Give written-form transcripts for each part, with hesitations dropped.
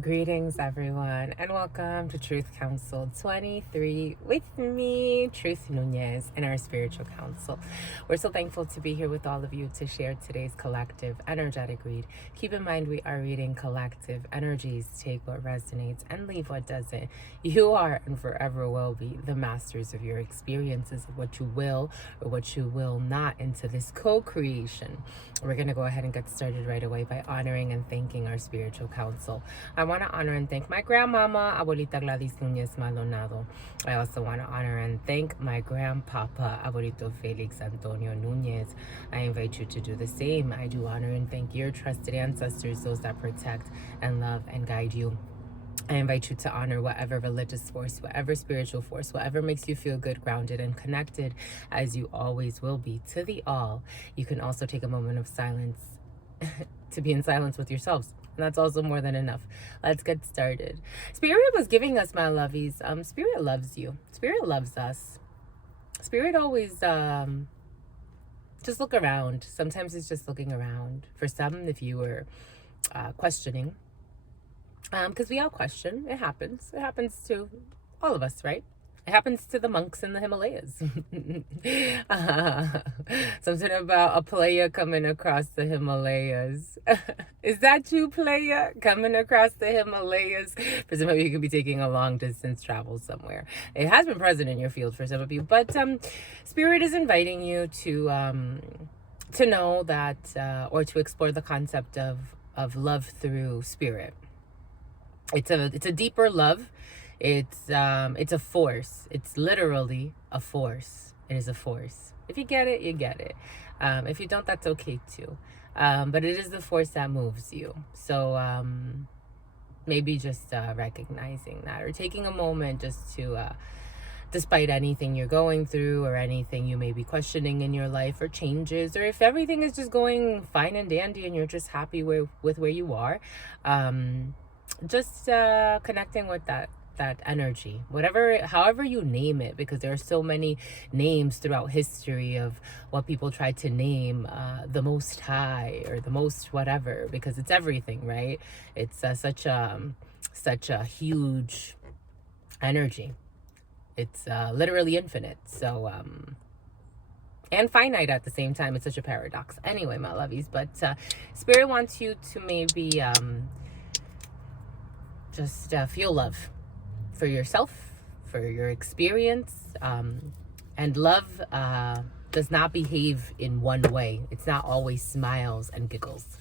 Greetings, everyone, and welcome to Truth Council 23 with me, Truth Nunez, and our spiritual council. We're so thankful to be here with all of you to share today's collective energetic read. Keep in mind, we are reading collective energies. Take what resonates and leave what doesn't. You are and forever will be the masters of your experiences, of what you will or what you will not into this co-creation. We're going to go ahead and get started right away by honoring and thanking our spiritual council. I want to honor and thank my grandmama, Abuelita Gladys Nunez Maldonado. I also want to honor and thank my grandpapa, Abuelito Felix Antonio Nunez. I invite you to do the same. I do honor and thank your trusted ancestors, those that protect and love and guide you. I invite you to honor whatever religious force, whatever spiritual force, whatever makes you feel good, grounded, and connected, as you always will be, to the all. You can also take a moment of silence to be in silence with yourselves. And that's also more than enough. Let's get started. Spirit was giving us, my lovies. Spirit loves you. Spirit loves us. Spirit always just look around. Sometimes it's just looking around. For some, if you were questioning, because we all question. It happens to all of us, right? It happens to the monks in the Himalayas. Something about a playa coming across the Himalayas. Is that you, playa, coming across the Himalayas? For some of you, you could be taking a long distance travel somewhere. It has been present in your field for some of you, but Spirit is inviting you to know that, or to explore the concept of love through spirit. It's a deeper love. It's a force. It's literally a force. It is a force. If you get it, you get it. If you don't, that's okay too. But it is the force that moves you. So maybe just recognizing that, or taking a moment just to, despite anything you're going through or anything you may be questioning in your life, or changes, or if everything is just going fine and dandy and you're just happy with where you are, just connecting with that energy, however you name it, because there are so many names throughout history of what people try to name the Most High or the most whatever, because it's everything, right? It's such a huge energy. It's literally infinite, so and finite at the same time. It's such a paradox. Anyway, my lovies, but Spirit wants you to maybe just feel love for yourself, for your experience. And love does not behave in one way. It's not always smiles and giggles.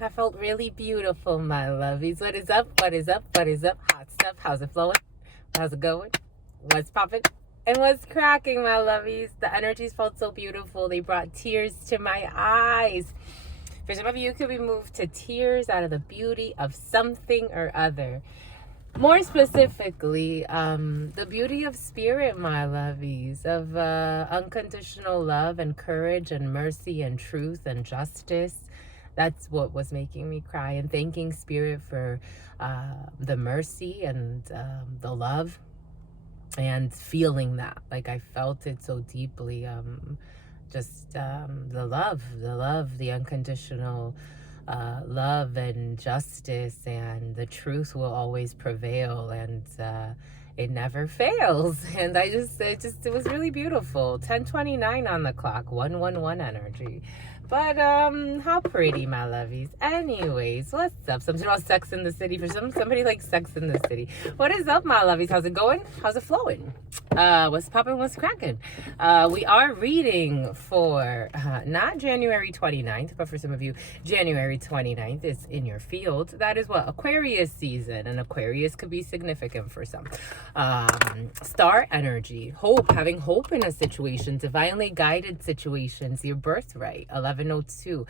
That felt really beautiful, my lovies. What is up? What is up? What is up? Hot stuff. How's it flowing? How's it going? What's popping? And what's cracking, my lovies? The energies felt so beautiful. They brought tears to my eyes. For some of you, could be moved to tears out of the beauty of something or other. More specifically, the beauty of spirit, my lovies, of unconditional love and courage and mercy and truth and justice. That's what was making me cry, and thanking spirit for the mercy and the love, and feeling that. Like, I felt it so deeply. The love, the unconditional love and justice, and the truth will always prevail, and it never fails. And it was really beautiful. 10:29 on the clock, 111 energy. But how pretty, my lovies. Anyways, what's up? Something about Sex in the City. For somebody likes Sex in the City. What is up, my lovies? How's it going? How's it flowing? What's popping? What's cracking? We are reading for not January 29th, but for some of you, January 29th is in your field. That is what? Aquarius season. And Aquarius could be significant for some. Star energy. Hope. Having hope in a situation. Divinely guided situations. Your birthright. 11:02.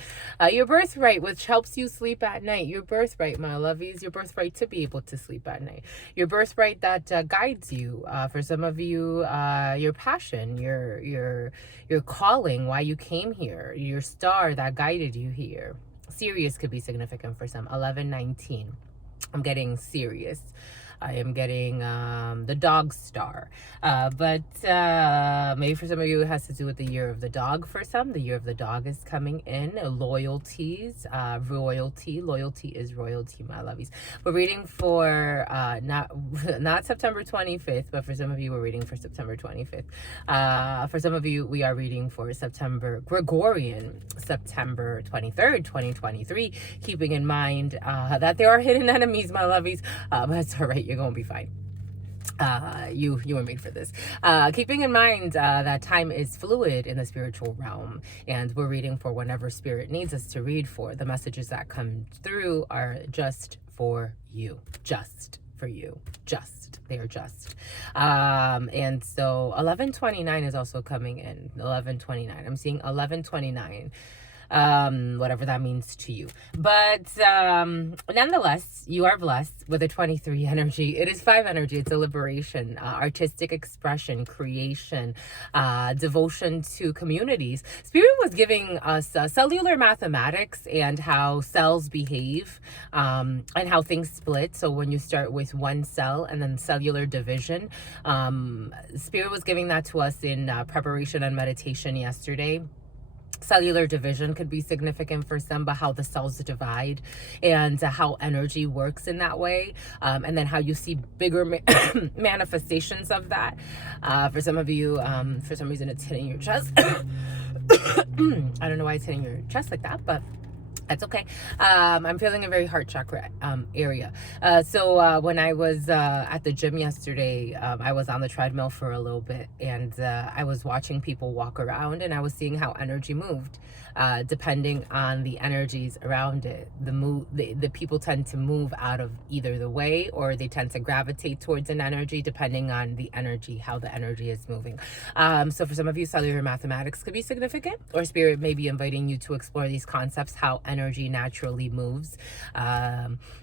Your birthright, which helps you sleep at night. Your birthright, my lovies. Your birthright to be able to sleep at night. Your birthright that guides you. For some of you, your passion, your calling, why you came here, your star that guided you here. Sirius could be significant for some. 11:19. I'm getting Sirius. I am getting the dog star. But maybe for some of you, it has to do with the year of the dog for some. The year of the dog is coming in. Loyalties, royalty. Loyalty is royalty, my lovies. We're reading for not September 25th, but for some of you, we're reading for September 25th. For some of you, we are reading for Gregorian, September 23rd, 2023. Keeping in mind that there are hidden enemies, my lovies. But it's all right. You're gonna be fine. You were made for this. Keeping in mind that time is fluid in the spiritual realm, and we're reading for whenever spirit needs us to read for. The messages that come through are just for you. Just for you. Just. They are just. And so 11:29 is also coming in. 11:29. I'm seeing 11:29. Whatever that means to you. But nonetheless, you are blessed with a 23 energy. It is 5 energy. It's a liberation, artistic expression, creation, devotion to communities. Spirit was giving us cellular mathematics and how cells behave, and how things split. So when you start with one cell and then cellular division, Spirit was giving that to us in preparation and meditation yesterday. Cellular division could be significant for some, but how the cells divide and how energy works in that way, and then how you see bigger manifestations of that. For some of you, for some reason it's hitting your chest. I don't know why it's hitting your chest like that, but that's okay. I'm feeling a very heart chakra area. So when I was at the gym yesterday, I was on the treadmill for a little bit, and I was watching people walk around, and I was seeing how energy moved, depending on the energies around it. The people tend to move out of either the way, or they tend to gravitate towards an energy, depending on the energy, how the energy is moving. So for some of you, cellular mathematics could be significant, or spirit may be inviting you to explore these concepts, how energy naturally moves.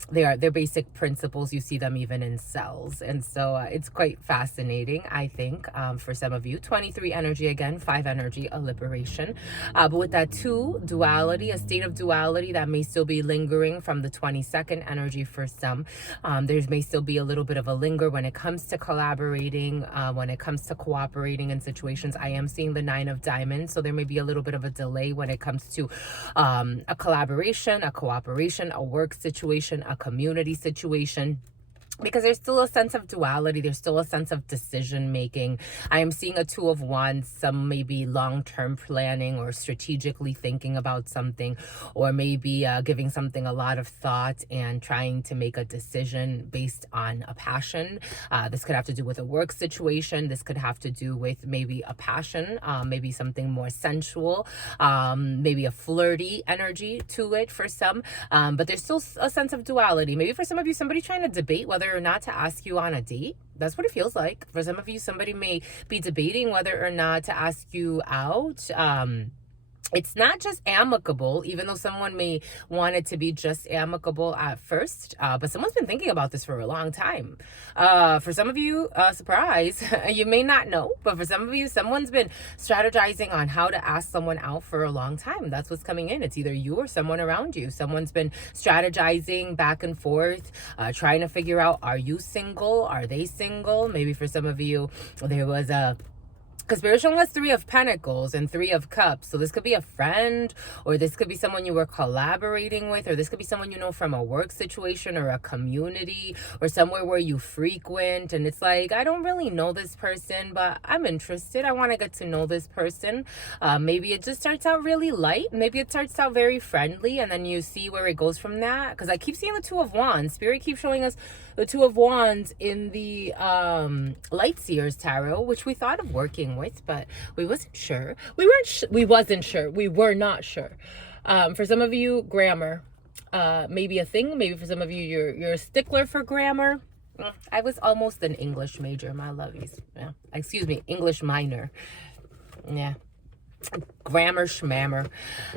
They're basic principles. You see them even in cells, and so it's quite fascinating, I think, for some of you. 23 energy again, 5 energy, a liberation, but with that 2 duality, a state of duality that may still be lingering from the 22nd energy for some. There may still be a little bit of a linger when it comes to collaborating, when it comes to cooperating in situations. I am seeing the 9 of diamonds, so there may be a little bit of a delay when it comes to a collaboration, a cooperation, a work situation, a community situation. because there's still a sense of duality. There's still a sense of decision making. I am seeing a Two of Wands, some maybe long-term planning or strategically thinking about something, or maybe giving something a lot of thought and trying to make a decision based on a passion. This could have to do with a work situation. This could have to do with maybe a passion, maybe something more sensual, maybe a flirty energy to it for some. But there's still a sense of duality. Maybe for some of you, somebody trying to debate whether or not to ask you on a date. That's what it feels like. For some of you, somebody may be debating whether or not to ask you out. It's not just amicable, even though someone may want it to be just amicable at first. But someone's been thinking about this for a long time. For some of you, surprise, you may not know, but for some of you, someone's been strategizing on how to ask someone out for a long time. That's what's coming in. It's either you or someone around you. Someone's been strategizing back and forth, trying to figure out, are you single? Are they single? Maybe for some of you, there was because Spirit showing us Three of Pentacles and Three of Cups. So this could be a friend, or this could be someone you were collaborating with, or this could be someone you know from a work situation or a community or somewhere where you frequent. And it's like, I don't really know this person, but I'm interested. I want to get to know this person. Maybe it just starts out really light. Maybe it starts out very friendly, and then you see where it goes from that. Because I keep seeing the Two of Wands. Spirit keeps showing us the Two of Wands in the Light Seers Tarot, which we thought of working with, but we wasn't sure. We were not sure. For some of you, grammar maybe a thing. Maybe for some of you, you're a stickler for grammar. I was almost an English major, my lovies. Yeah, excuse me, English minor. Yeah. Grammar schmammer.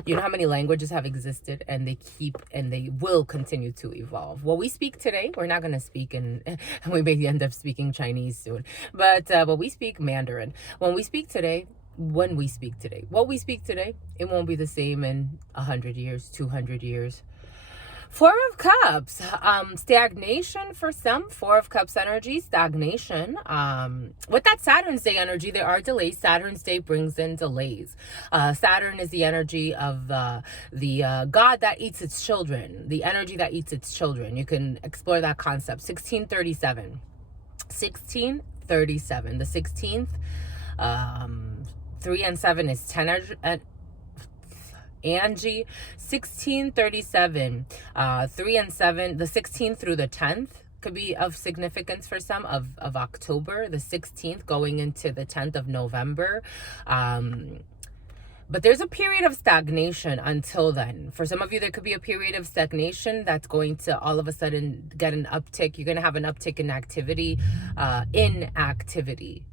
You know how many languages have existed, and they will continue to evolve. What we speak today, we're not going to speak in, we may end up speaking Chinese soon, but we speak Mandarin. What we speak today, it won't be the same in 100 years, 200 years. Four of Cups, stagnation for some. Four of Cups energy, stagnation. With that Saturn's Day energy, there are delays. Saturn's Day brings in delays. Saturn is the energy of the god that eats its children, the energy that eats its children. You can explore that concept. 1637. 1637. The 16th, 3 and 7 is 10. Angie, 1637, 3 and 7, the 16th through the 10th could be of significance for some of October, the 16th going into the 10th of November. But there's a period of stagnation until then. For some of you, there could be a period of stagnation that's going to all of a sudden get an uptick. You're going to have an uptick in activity, inactivity.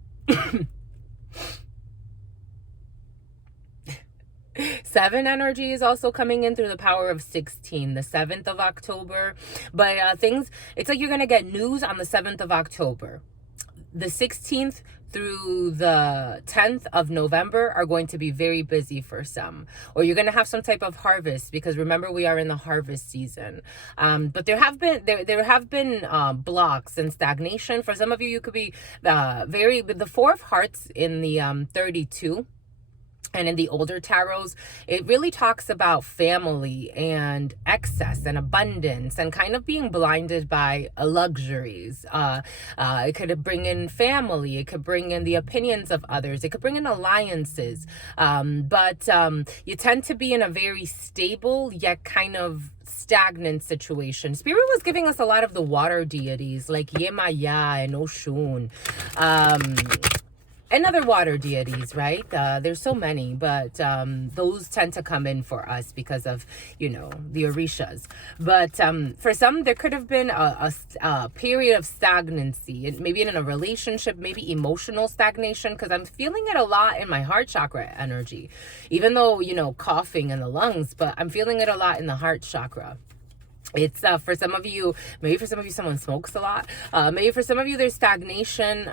7 energy is also coming in through the power of 16, the 7th of October. But it's like you're going to get news on the 7th of October. The 16th through the 10th of November are going to be very busy for some. Or you're going to have some type of harvest, because remember, we are in the harvest season. But there have been blocks and stagnation. For some of you, you could be the 4 of Hearts in the 32. And in the older tarots, it really talks about family and excess and abundance and kind of being blinded by luxuries. It could bring in family. It could bring in the opinions of others. It could bring in alliances. But you tend to be in a very stable yet kind of stagnant situation. Spirit was giving us a lot of the water deities like Yemaya and Oshun. And other water deities, right? There's so many, but those tend to come in for us because of, the Orishas. But for some, there could have been a period of stagnancy, maybe in a relationship, maybe emotional stagnation, because I'm feeling it a lot in my heart chakra energy. Even though, coughing in the lungs, but I'm feeling it a lot in the heart chakra. It's for some of you, maybe for some of you, someone smokes a lot. Maybe for some of you, there's stagnation,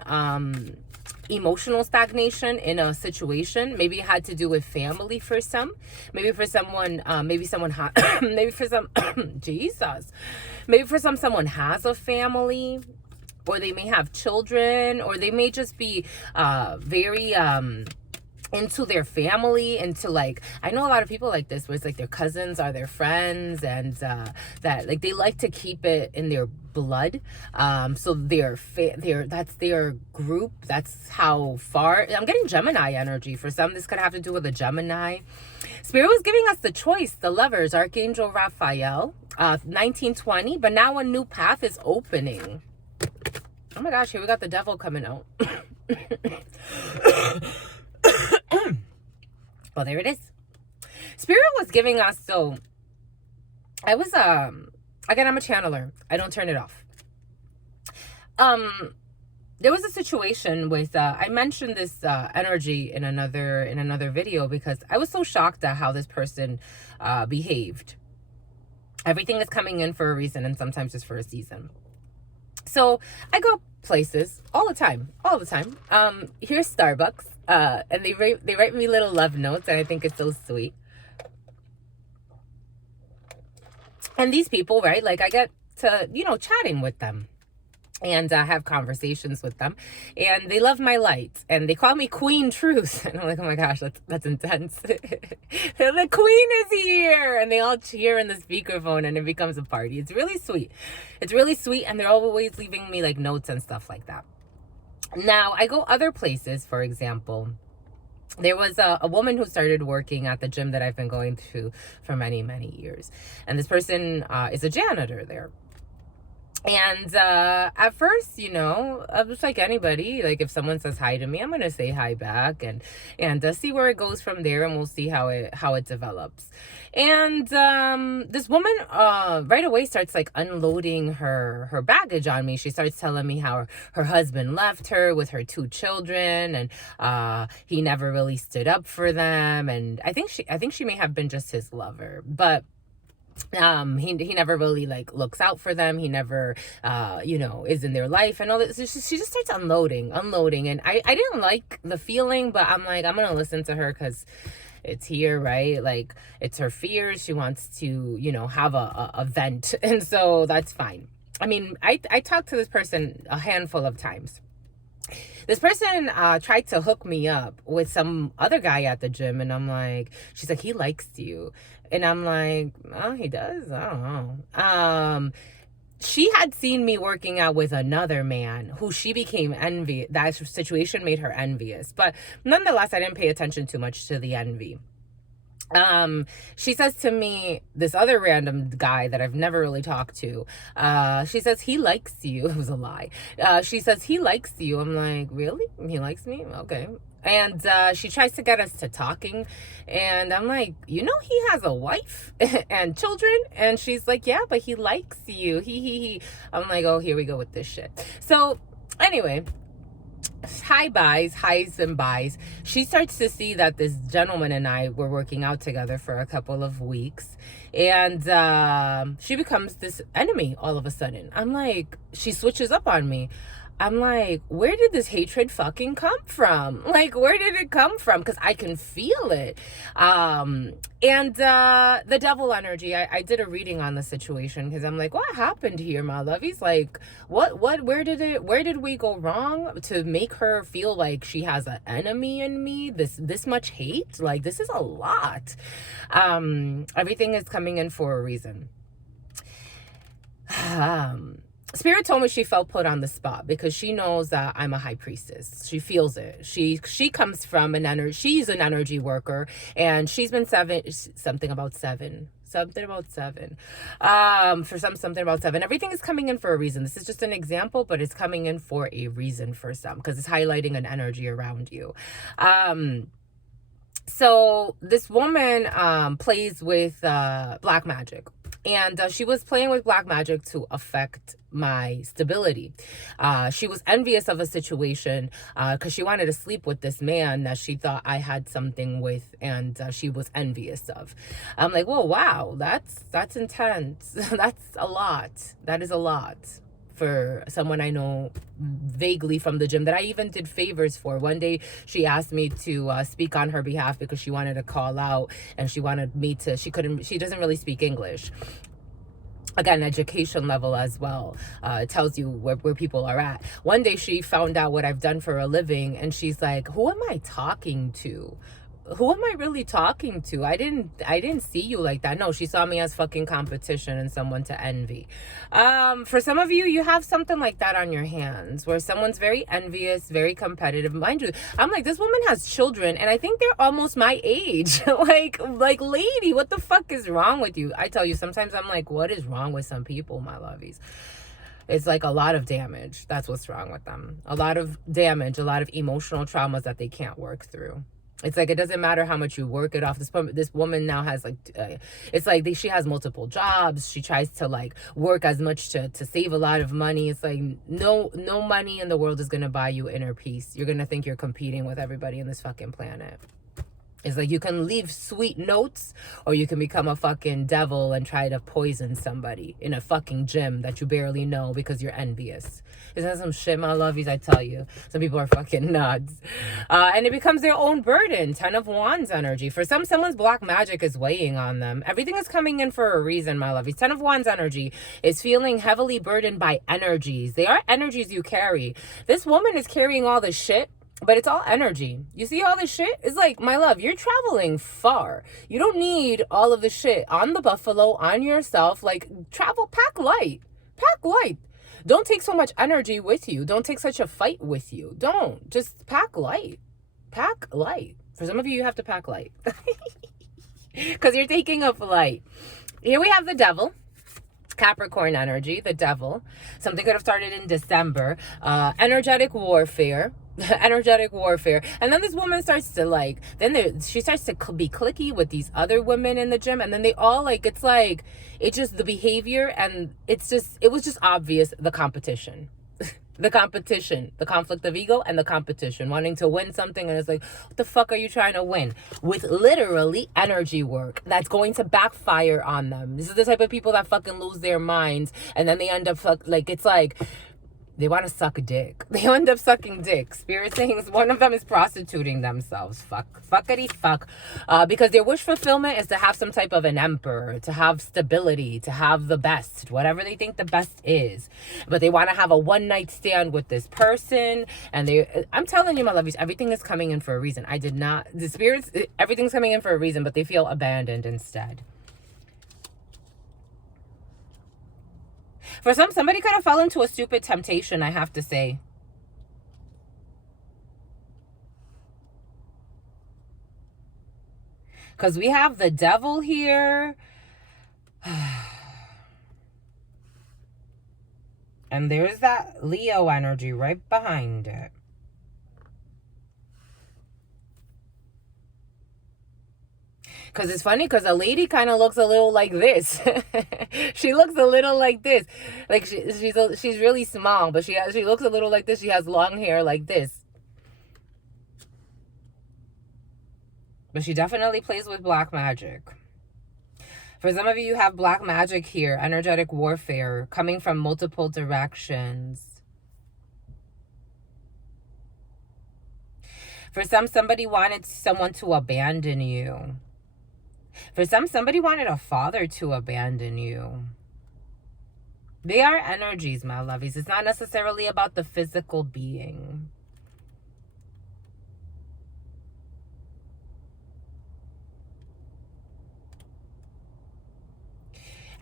emotional stagnation in a situation. Maybe it had to do with family for some. Maybe for someone, maybe for some, Jesus. Maybe for someone has a family, or they may have children, or they may just be very into their family, into like, I know a lot of people like this, where it's like their cousins are their friends, and that like they like to keep it in their blood. So that's their group. That's how far. I'm getting Gemini energy. For some, this could have to do with a Gemini. Spirit was giving us the choice, the Lovers, Archangel Raphael, 1920, but now a new path is opening. Oh my gosh, here we got the devil coming out. Well, there it is. Spirit was giving us, so I was again, I'm a channeler. I don't turn it off. There was a situation with I mentioned this energy in another video, because I was so shocked at how this person behaved. Everything is coming in for a reason, and sometimes just for a season. So I go places all the time. Here's Starbucks, and they write me little love notes, and I think it's so sweet. And these people, right, like I get to, chatting with them and have conversations with them, and they love my light, and they call me Queen Truth, and I'm like, oh my gosh, that's intense. The queen is here, and they all cheer in the speakerphone, and it becomes a party. It's really sweet, and they're always leaving me like notes and stuff like that. Now I go other places. For example, there was a woman who started working at the gym that I've been going to for many years, and this person is a janitor there. And at first, I was like anybody, like if someone says hi to me, I'm gonna say hi back, and see where it goes from there, and we'll see how it develops. And this woman right away starts like unloading her baggage on me. She starts telling me how her husband left her with her 2 children, and he never really stood up for them, and I think she may have been just his lover, but he never really like looks out for them. He never is in their life and all that. So she just starts unloading, and I didn't like the feeling, but I'm like, I'm gonna listen to her because it's here, right? Like, it's her fears. She wants to have a vent, and so that's fine. I mean, I talked to this person a handful of times. This person tried to hook me up with some other guy at the gym, and I'm like, she's like, he likes you. And I'm like, oh, he does? I don't know. She had seen me working out with another man who she became envious. That situation made her envious. But nonetheless, I didn't pay attention too much to the envy. She says to me, this other random guy that I've never really talked to, she says, he likes you. It was a lie. She says, he likes you. I'm like, really? He likes me? Okay. And she tries to get us to talking, and I'm like, he has a wife and children, and she's like, yeah, but he likes you. He. I'm like, oh, here we go with this shit. So anyway, highs and buys. She starts to see that this gentleman and I were working out together for a couple of weeks, and she becomes this enemy all of a sudden. I'm like, she switches up on me. I'm like, where did this hatred fucking come from? Like, where did it come from? Because I can feel it. And the devil energy, I did a reading on the situation, because I'm like, what happened here, my lovies? Like, where did we go wrong to make her feel like she has an enemy in me? This much hate? Like, this is a lot. Everything is coming in for a reason. Spirit told me she felt put on the spot because she knows that I'm a high priestess. She feels it. She comes from an energy. She's an energy worker, and she's been something about seven. Everything is coming in for a reason. This is just an example, but it's coming in for a reason for some, because it's highlighting an energy around you. So this woman plays with black magic. And she was playing with black magic to affect my stability. She was envious of a situation because she wanted to sleep with this man that she thought I had something with, and she was envious of. I'm like, whoa, wow, that's intense. That's a lot. That is a lot for someone I know vaguely from the gym that I even did favors for. One day she asked me to speak on her behalf because she wanted to call out, and she wanted me to, she doesn't really speak English. again, education level as well. It tells you where people are at. One day she found out what I've done for a living, and she's like, who am I talking to? Who am I really talking to? I didn't see you like that. No, she saw me as fucking competition and someone to envy. For some of you, you have something like that on your hands, where someone's very envious, very competitive. Mind you, I'm like, this woman has children, and I think they're almost my age. like, lady, what the fuck is wrong with you? I tell you, sometimes I'm like, what is wrong with some people, my lovies? It's like a lot of damage. That's what's wrong with them. A lot of damage, a lot of emotional traumas that they can't work through. It's like, it doesn't matter how much you work it off. This woman now has like, it's like she has multiple jobs. She tries to like work as much to save a lot of money. It's like no money in the world is going to buy you inner peace. You're going to think you're competing with everybody in this fucking planet. It's like you can leave sweet notes, or you can become a fucking devil and try to poison somebody in a fucking gym that you barely know because you're envious. Isn't that some shit, my lovies? I tell you, some people are fucking nuts. And it becomes their own burden. 10 of Wands energy. For someone's black magic is weighing on them. Everything is coming in for a reason, my lovies. 10 of Wands energy is feeling heavily burdened by energies. They are energies you carry. This woman is carrying all this shit, but it's all energy. You see all this shit? It's like, my love, you're traveling far. You don't need all of the shit on the buffalo, on yourself. Like, travel, pack light. Pack light. Don't take so much energy with you. Don't take such a fight with you. Don't. Just pack light. Pack light. For some of you, you have to pack light. Because you're taking a flight. Here we have the devil. Capricorn energy, the devil. Something could have started in December. Energetic warfare. Energetic warfare. And then this woman starts to like, she starts to be cliquey with these other women in the gym, and then they all like, it's just the behavior, and it was just obvious, the competition. The competition, the conflict of ego, and the competition, wanting to win something. And it's like, what the fuck are you trying to win? With literally energy work that's going to backfire on them. This is the type of people that fucking lose their minds, and then they end up it's like they want to suck a dick. They end up sucking dick. Spirit saying one of them is prostituting themselves. Fuckity fuck. Because their wish fulfillment is to have some type of an emperor, to have stability, to have the best, whatever they think the best is. But they want to have a one-night stand with this person. And I'm telling you, my lovies, everything is coming in for a reason. The spirits, everything's coming in for a reason, but they feel abandoned instead. For somebody could have fallen into a stupid temptation, I have to say. Because we have the devil here. And there's that Leo energy right behind it. Because it's funny, because a lady kind of looks a little like this. She looks a little like this. Like she's really small, but she looks a little like this. She has long hair like this. But she definitely plays with black magic. For some of you, you have black magic here. Energetic warfare coming from multiple directions. For somebody wanted someone to abandon you. For somebody wanted a father to abandon you. They are energies, my lovies. It's not necessarily about the physical being.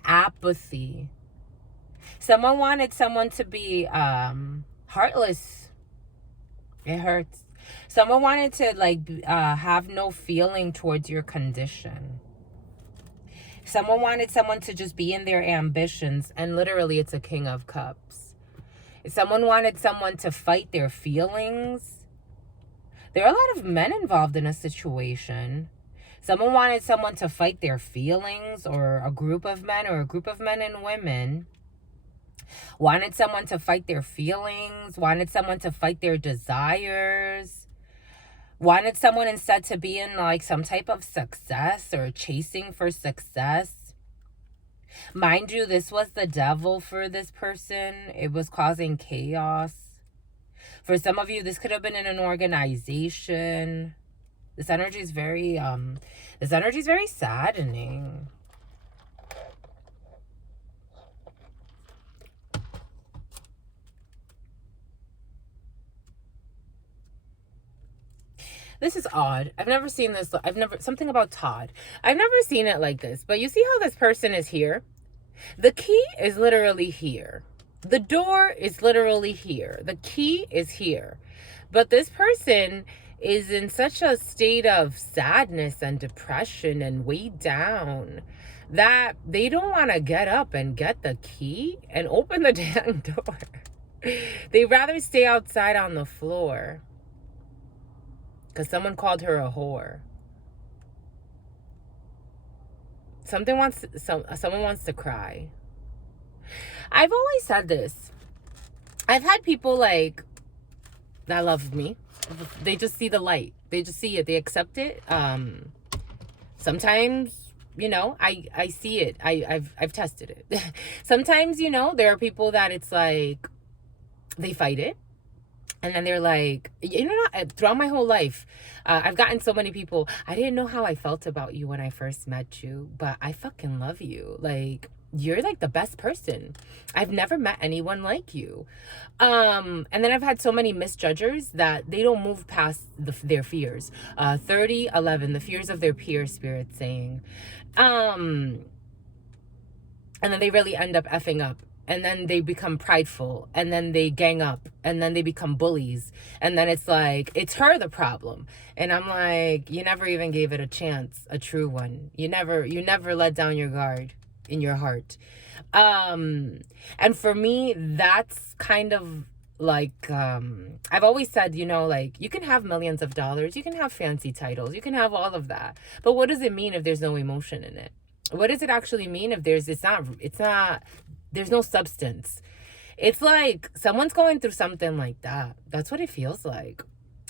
Apathy. Someone wanted someone to be heartless. It hurts. Someone wanted to have no feeling towards your condition. Someone wanted someone to just be in their ambitions, and literally it's a King of Cups. Someone wanted someone to fight their feelings. There are a lot of men involved in a situation. Someone wanted someone to fight their feelings, or a group of men, or a group of men and women wanted someone to fight their feelings, wanted someone to fight their desires. Wanted someone instead to be in like some type of success, or chasing for success. Mind you, this was the devil for this person. It was causing chaos. For some of you, this could have been in an organization. This energy is very saddening. This is odd. I've never seen this. Something about Todd. I've never seen it like this. But you see how this person is here? The key is literally here. The door is literally here. The key is here. But this person is in such a state of sadness and depression and weighed down that they don't want to get up and get the key and open the damn door. They'd rather stay outside on the floor because someone called her a whore. Someone wants to cry. I've always said this. I've had people like that love me. They just see the light. They just see it. They accept it. Sometimes, you know, I see it. I've tested it. Sometimes, you know, there are people that it's like they fight it. And then they're like, you know, throughout my whole life, I've gotten so many people, I didn't know how I felt about you when I first met you, but I fucking love you. Like, you're like the best person. I've never met anyone like you. And then I've had so many misjudgers that they don't move past their fears. 30:11, the fears of their peer spirit saying. And then they really end up effing up. And then they become prideful, and then they gang up, and then they become bullies. And then it's like, it's her the problem. And I'm like, you never even gave it a chance, a true one. You never let down your guard in your heart. And for me, that's kind of like, I've always said, you know, like, you can have millions of dollars, you can have fancy titles, you can have all of that. But what does it mean if there's no emotion in it? What does it actually mean if there's no substance? It's like someone's going through something like that. That's what it feels like.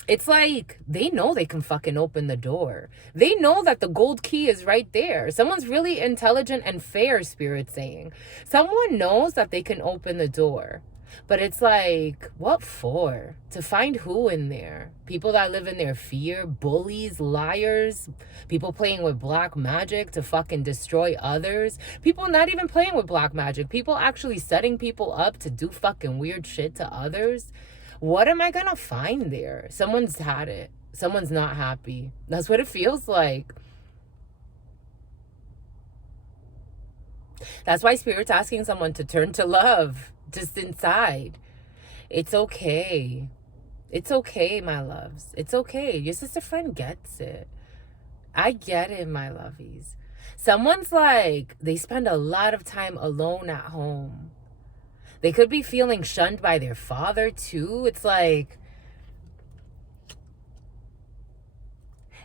It's like they know they can fucking open the door. They know that the gold key is right there. Someone's really intelligent and fair, spirit saying. Someone knows that they can open the door. But it's like, what for? To find who in there? People that live in their fear, bullies, liars, people playing with black magic to fucking destroy others, people not even playing with black magic, people actually setting people up to do fucking weird shit to others. What am I gonna find there? Someone's had it. Someone's not happy. That's what it feels like. That's why Spirit's asking someone to turn to love. Just inside. It's okay. It's okay, my loves. It's okay. Your sister friend gets it. I get it, my lovies. Someone's like, they spend a lot of time alone at home. They could be feeling shunned by their father too. It's like,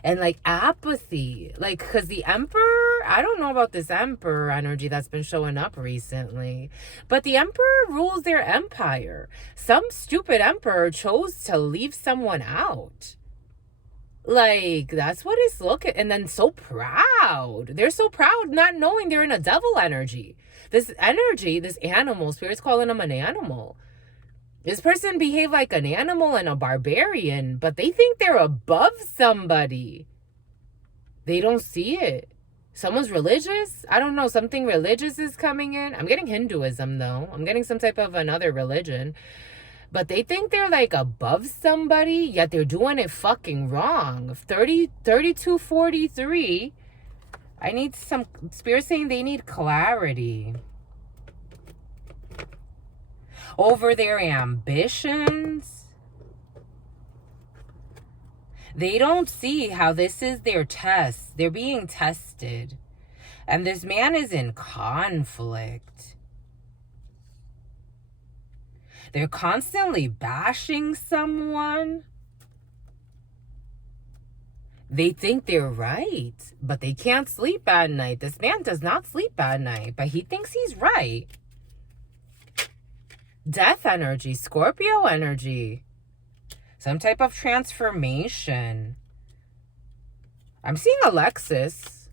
and like apathy, like, because the emperor, I don't know about this emperor energy that's been showing up recently, but the emperor rules their empire. Some stupid emperor chose to leave someone out. Like, that's what it's looking. And then so proud. They're so proud not knowing they're in a devil energy. This energy, this animal, Spirit's calling them an animal. This person behaved like an animal and a barbarian, but they think they're above somebody. They don't see it. Someone's religious? I don't know. Something religious is coming in. I'm getting Hinduism, though. I'm getting some type of another religion. But they think they're like above somebody, yet they're doing it fucking wrong. 3243. I need some Spirit saying they need clarity over their ambitions. They don't see how this is their test. They're being tested. And this man is in conflict. They're constantly bashing someone. They think they're right, but they can't sleep at night. This man does not sleep at night, but he thinks he's right. Death energy, Scorpio energy. Some type of transformation. I'm seeing Alexis.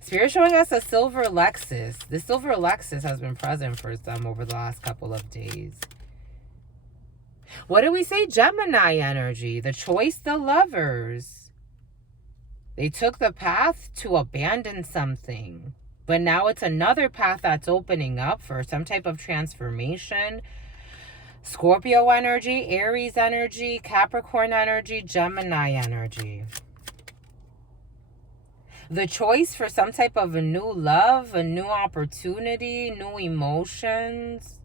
Spirit showing us a silver Lexus. The silver Lexus has been present for some over the last couple of days. What do we say? Gemini energy. The choice, the lovers. They took the path to abandon something. But now it's another path that's opening up for some type of transformation. Scorpio energy, Aries energy, Capricorn energy, Gemini energy. The choice for some type of a new love, a new opportunity, new emotions.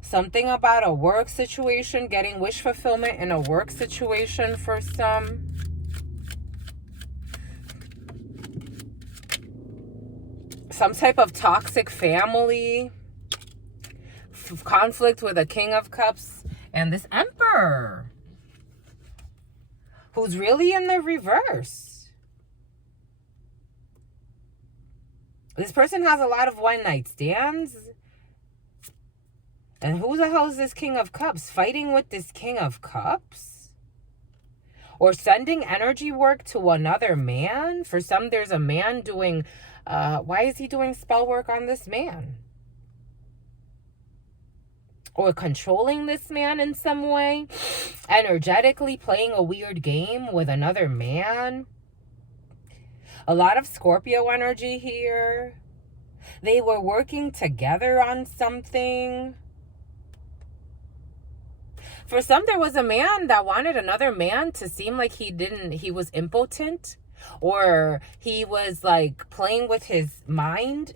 Something about a work situation, getting wish fulfillment in a work situation for some. Some type of toxic family. Conflict with a King of Cups and this Emperor, who's really in the reverse. This person has a lot of one-night stands. And who the hell is this King of Cups? Fighting with this King of Cups? Or sending energy work to another man? For some, there's a man doing... why is he doing spell work on this man? Or controlling this man in some way, energetically playing a weird game with another man. A lot of Scorpio energy here. They were working together on something. For some, there was a man that wanted another man to seem like he was impotent, or he was like playing with his mind,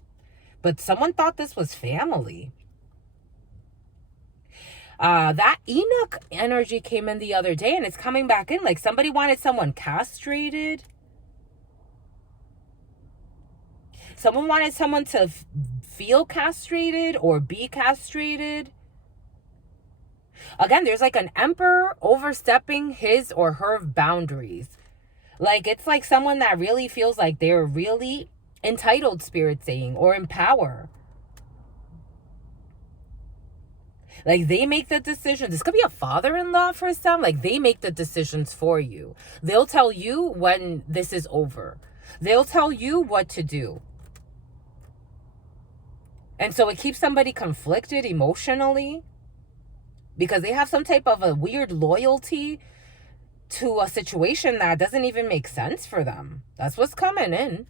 but someone thought this was family. That Enoch energy came in the other day and it's coming back in. Like somebody wanted someone castrated. Someone wanted someone to feel castrated or be castrated. Again, there's like an emperor overstepping his or her boundaries. Like it's like someone that really feels like they're really entitled, spirit saying, or in power. Like they make the decisions. This could be a father-in-law for some. Like they make the decisions for you. They'll tell you when this is over. They'll tell you what to do. And so it keeps somebody conflicted emotionally because they have some type of a weird loyalty to a situation that doesn't even make sense for them. That's what's coming in.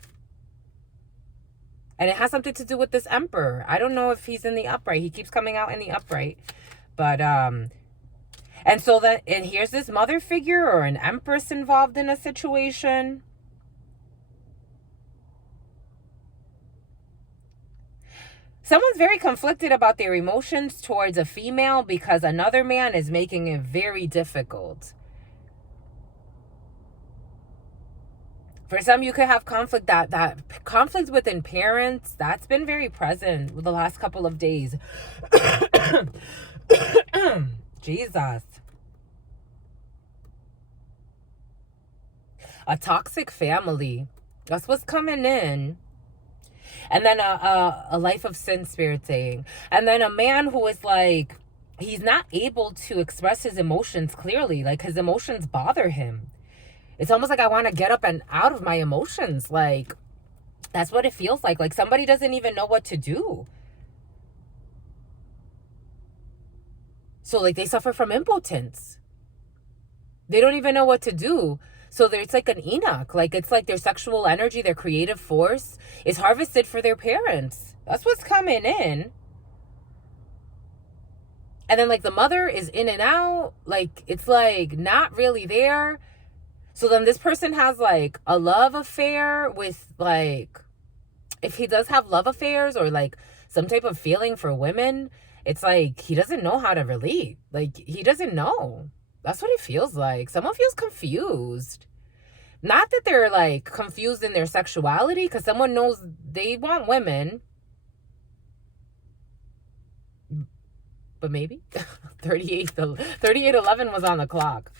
And it has something to do with this emperor. I don't know if he's in the upright. He keeps coming out in the upright. But, and so that, and here's this mother figure or an empress involved in a situation. Someone's very conflicted about their emotions towards a female because another man is making it very difficult. For some, you could have conflict that conflict within parents. That's been very present the last couple of days. Jesus. A toxic family. That's what's coming in. And then a life of sin, spirit saying. And then a man who is like, he's not able to express his emotions clearly. Like his emotions bother him. It's almost like I want to get up and out of my emotions. Like, that's what it feels like. Like somebody doesn't even know what to do. So like they suffer from impotence. They don't even know what to do. So it's like an Enoch. Like it's like their sexual energy, their creative force is harvested for their parents. That's what's coming in. And then like the mother is in and out. Like it's like not really there. So then this person has like a love affair with like, if he does have love affairs or like some type of feeling for women, it's like he doesn't know how to relate. Like he doesn't know. That's what it feels like. Someone feels confused. Not that they're like confused in their sexuality, because someone knows they want women. But maybe 3811 was on the clock.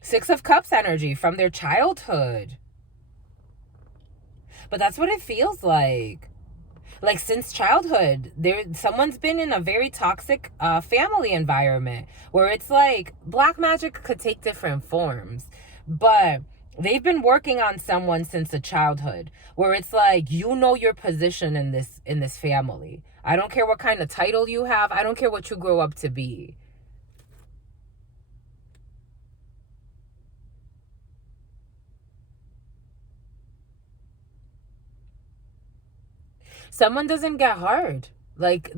Six of Cups energy from their childhood. But that's what it feels like. Like since childhood, someone's been in a very toxic family environment where it's like black magic could take different forms, but they've been working on someone since the childhood where it's like, you know, your position in this family. I don't care what kind of title you have. I don't care what you grow up to be. Someone doesn't get hard. Like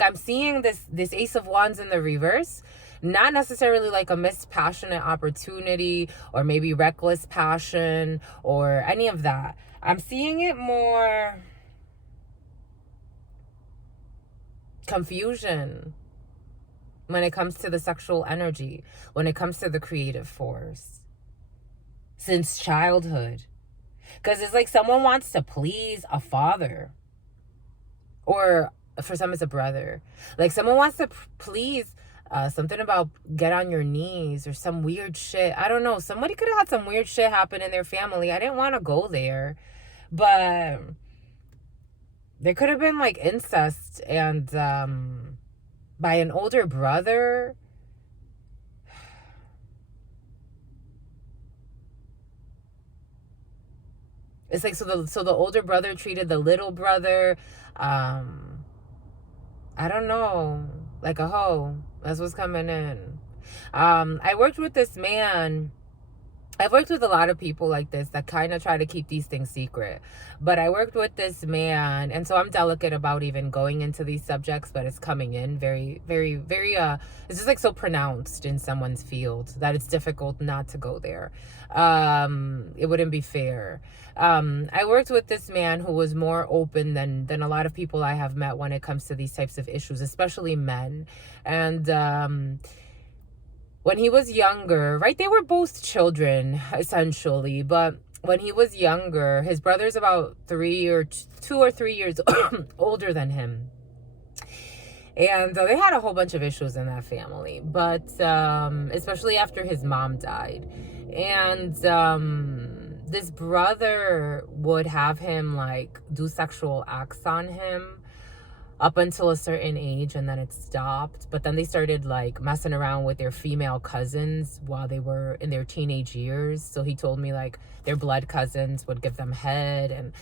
I'm seeing this Ace of Wands in the reverse. Not necessarily like a missed passionate opportunity or maybe reckless passion or any of that. I'm seeing it more confusion when it comes to the sexual energy, when it comes to the creative force since childhood. Because it's like someone wants to please a father, or for some it's a brother. Like someone wants to please something about get on your knees or some weird shit. I don't know. Somebody could have had some weird shit happen in their family. I didn't want to go there. But there could have been like incest and by an older brother. It's like so the older brother treated the little brother I don't know, like a hoe. That's what's coming in. I worked with this man. I've worked with a lot of people like this that kind of try to keep these things secret. But I worked with this man, and so I'm delicate about even going into these subjects, but it's coming in very, very, very, it's just like so pronounced in someone's field that it's difficult not to go there. It wouldn't be fair. I worked with this man who was more open than a lot of people I have met when it comes to these types of issues, especially men. And, when he was younger, right, they were both children, essentially, but when he was younger, his brother's about 2 or 3 years older than him. And they had a whole bunch of issues in that family, but especially after his mom died. And this brother would have him, like, do sexual acts on him up until a certain age, and then it stopped. But then they started like messing around with their female cousins while they were in their teenage years. So he told me like their blood cousins would give them head, and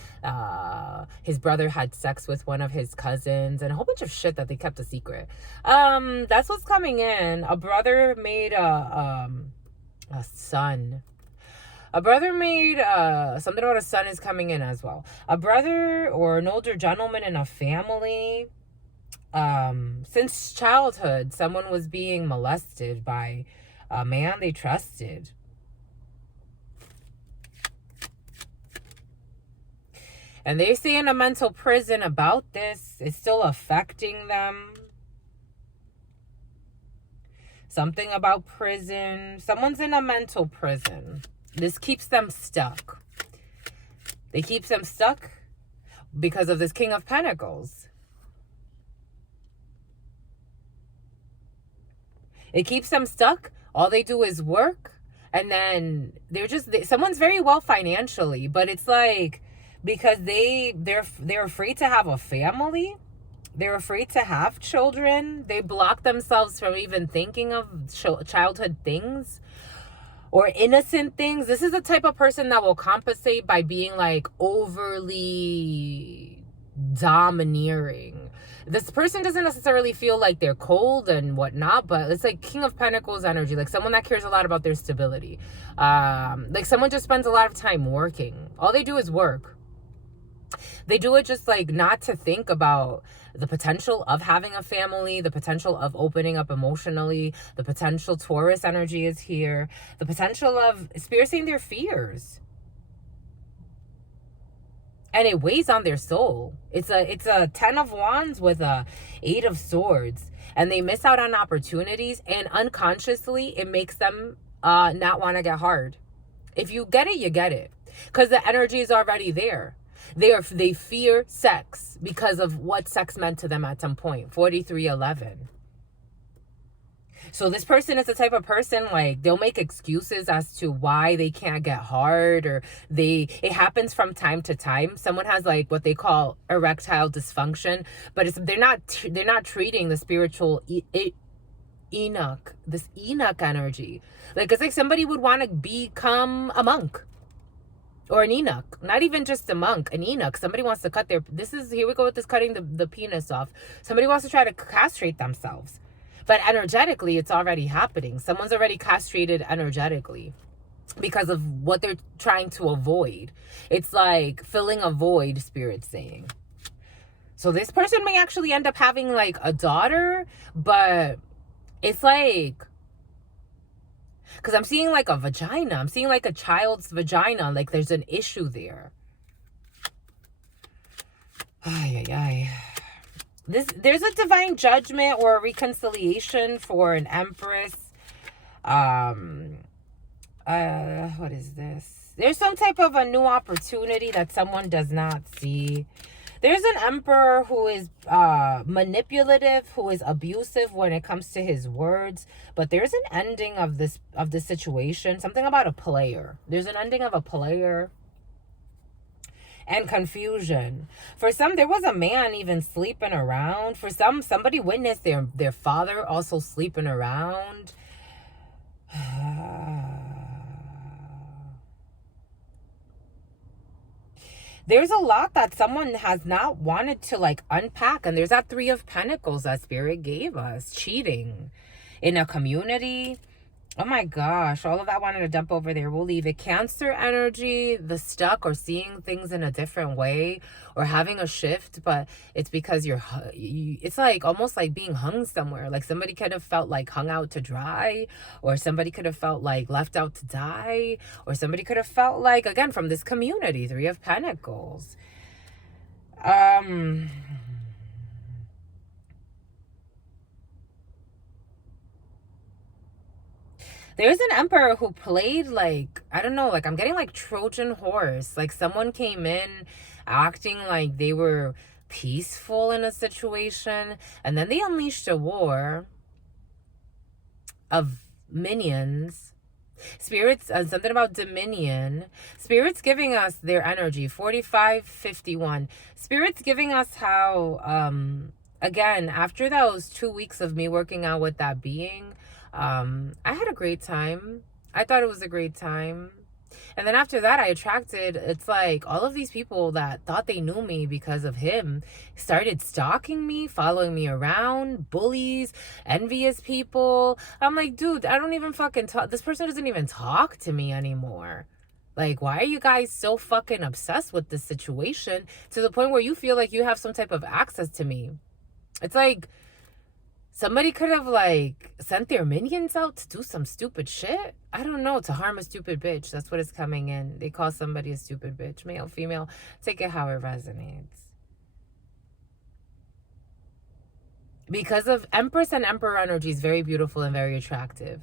his brother had sex with one of his cousins, and a whole bunch of shit that they kept a secret. That's what's coming in. A brother made a son. A brother made something about a son is coming in as well. A brother or an older gentleman in a family, since childhood, someone was being molested by a man they trusted. And they stay in a mental prison about this. It's still affecting them. Something about prison. Someone's in a mental prison. This keeps them stuck. It keeps them stuck because of this King of Pentacles. It keeps them stuck. All they do is work. And then someone's very well financially, but it's like, because they're afraid to have a family. They're afraid to have children. They block themselves from even thinking of childhood things or innocent things. This is the type of person that will compensate by being like overly domineering. This person doesn't necessarily feel like they're cold and whatnot, but it's like King of Pentacles energy, like someone that cares a lot about their stability. Like someone just spends a lot of time working. All they do is work. They do it just like not to think about the potential of having a family, the potential of opening up emotionally, the potential Taurus energy is here, the potential of experiencing their fears. And it weighs on their soul. It's a 10 of Wands with a 8 of Swords. And they miss out on opportunities, and unconsciously it makes them not want to get hard. If you get it, you get it. Because the energy is already there. They fear sex because of what sex meant to them at some point. 4311. So this person is the type of person, like, they'll make excuses as to why they can't get hard, or it happens from time to time. Someone has like what they call erectile dysfunction, but they're not treating the spiritual Enoch, this Enoch energy. Like, it's like somebody would want to become a monk. Or an Enoch, not even just a monk, an Enoch. Somebody wants to cut here we go with this cutting the penis off. Somebody wants to try to castrate themselves. But energetically, it's already happening. Someone's already castrated energetically because of what they're trying to avoid. It's like filling a void, Spirit's saying. So this person may actually end up having like a daughter, but it's like, because I'm seeing like a vagina. I'm seeing like a child's vagina. Like there's an issue there. Ay, ay, ay. There's a divine judgment or a reconciliation for an empress. What is this? There's some type of a new opportunity that someone does not see. There's an emperor who is manipulative, who is abusive when it comes to his words. But there's an ending of this situation. Something about a player. There's an ending of a player. And confusion. For some, there was a man even sleeping around. For some, somebody witnessed their father also sleeping around. There's a lot that someone has not wanted to like unpack. And there's that 3 of Pentacles that Spirit gave us. Cheating in a community. Oh my gosh, all of that wanted to dump over there. We'll leave it. Cancer energy, the stuck or seeing things in a different way or having a shift, but it's because it's like almost like being hung somewhere. Like somebody could have felt like hung out to dry, or somebody could have felt like left out to die, or somebody could have felt like, again, from this community, 3 of Pentacles. There's an emperor who played like, I don't know, like I'm getting like Trojan horse. Like someone came in acting like they were peaceful in a situation, and then they unleashed a war of minions. Spirits, something about dominion. Spirits giving us their energy. 4551. Spirits giving us how, again, after those 2 weeks of me working out with that being, I had a great time. I thought it was a great time. And then after that, I attracted, it's like all of these people that thought they knew me because of him started stalking me, following me around, bullies, envious people. I'm like, dude, I don't even fucking talk. This person doesn't even talk to me anymore. Like, why are you guys so fucking obsessed with this situation to the point where you feel like you have some type of access to me? It's like, somebody could have like sent their minions out to do some stupid shit. I don't know, to harm a stupid bitch. That's what is coming in. They call somebody a stupid bitch. Male, female, take it how it resonates. Because of Empress and Emperor energy is very beautiful and very attractive.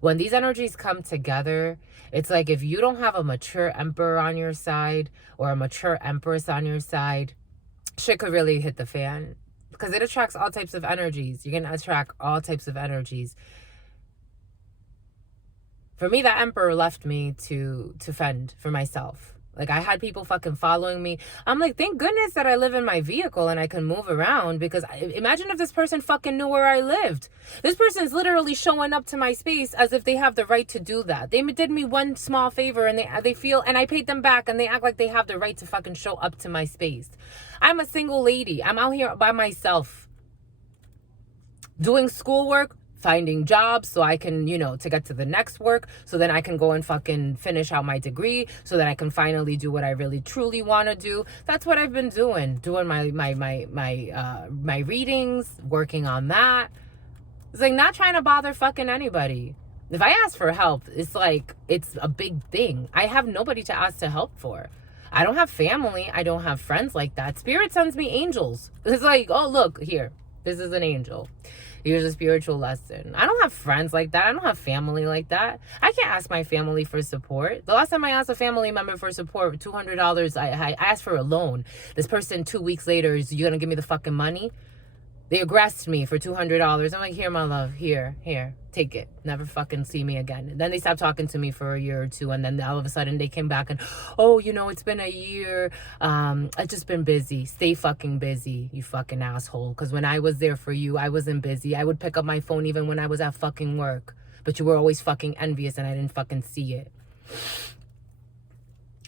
When these energies come together, it's like if you don't have a mature Emperor on your side or a mature Empress on your side, shit could really hit the fan. Because it attracts all types of energies. You're going to attract all types of energies. For me, that emperor left me to fend for myself. Like, I had people fucking following me. I'm like, thank goodness that I live in my vehicle and I can move around. Because imagine if this person fucking knew where I lived. This person's literally showing up to my space as if they have the right to do that. They did me one small favor and they feel, and I paid them back, and they act like they have the right to fucking show up to my space. I'm a single lady. I'm out here by myself. Doing schoolwork, finding jobs so I can, to get to the next work, so then I can go and fucking finish out my degree, so that I can finally do what I really truly want to do. That's what I've been doing my readings, working on that. It's like not trying to bother fucking anybody. If I ask for help, it's like it's a big thing. I have nobody to ask to help for. I don't have family. I don't have friends like that. Spirit sends me angels. It's like, oh, look here, this is an angel. Here's a spiritual lesson. I don't have friends like that. I don't have family like that. I can't ask my family for support. The last time I asked a family member for support, $200, I asked for a loan. This person 2 weeks later is, you gonna give me the fucking money? They aggressed me for $200. I'm like, here, my love, here, take it. Never fucking see me again. And then they stopped talking to me for a year or two. And then all of a sudden they came back and, oh, it's been a year. I've just been busy. Stay fucking busy, you fucking asshole. Because when I was there for you, I wasn't busy. I would pick up my phone even when I was at fucking work. But you were always fucking envious and I didn't fucking see it.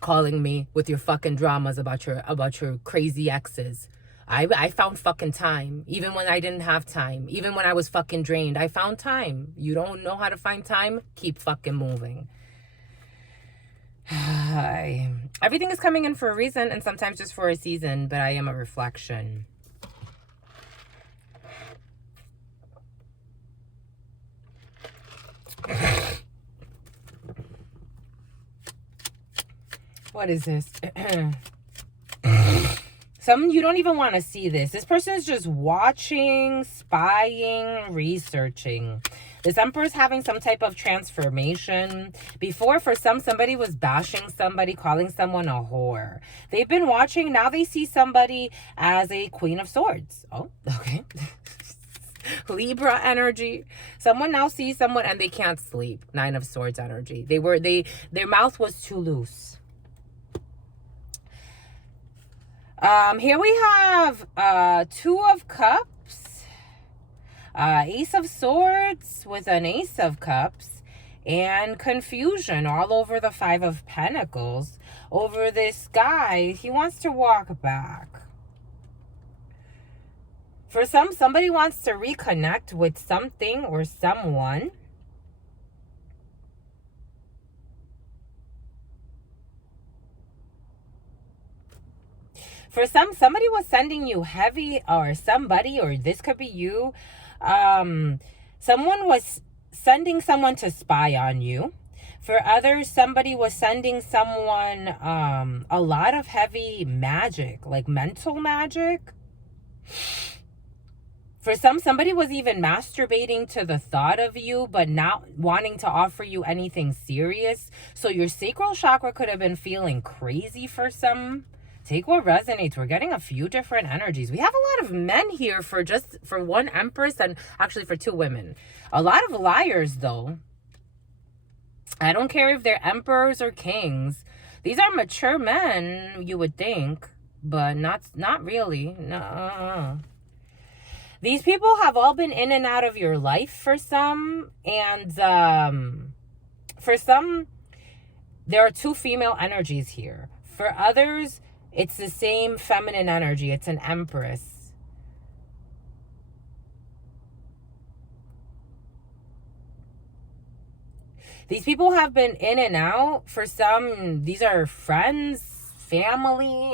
Calling me with your fucking dramas about your crazy exes. I found fucking time, even when I didn't have time, even when I was fucking drained. I found time. You don't know how to find time? Keep fucking moving. Everything is coming in for a reason and sometimes just for a season, but I am a reflection. What is this? You don't even want to see this. This person is just watching, spying, researching. This Emperor is having some type of transformation. Before, for somebody was bashing somebody, calling someone a whore. They've been watching. Now they see somebody as a Queen of Swords. Oh, okay. Libra energy. Someone now sees someone and they can't sleep. Nine of Swords energy. Their mouth was too loose. Here we have Two of Cups, Ace of Swords with an Ace of Cups, and confusion all over the Five of Pentacles over this guy. He wants to walk back. For somebody wants to reconnect with something or someone. For somebody was sending you heavy, or somebody, or this could be you. Someone was sending someone to spy on you. For others, somebody was sending someone a lot of heavy magic, like mental magic. For somebody was even masturbating to the thought of you, but not wanting to offer you anything serious. So your sacral chakra could have been feeling crazy for some. Take what resonates. We're getting a few different energies. We have a lot of men here for one Empress, and actually for two women. A lot of liars, though. I don't care if they're emperors or kings. These are mature men, you would think, but not really. No. These people have all been in and out of your life for some, and for some, there are two female energies here. For others, it's the same feminine energy. It's an Empress. These people have been in and out. For some, these are friends, family,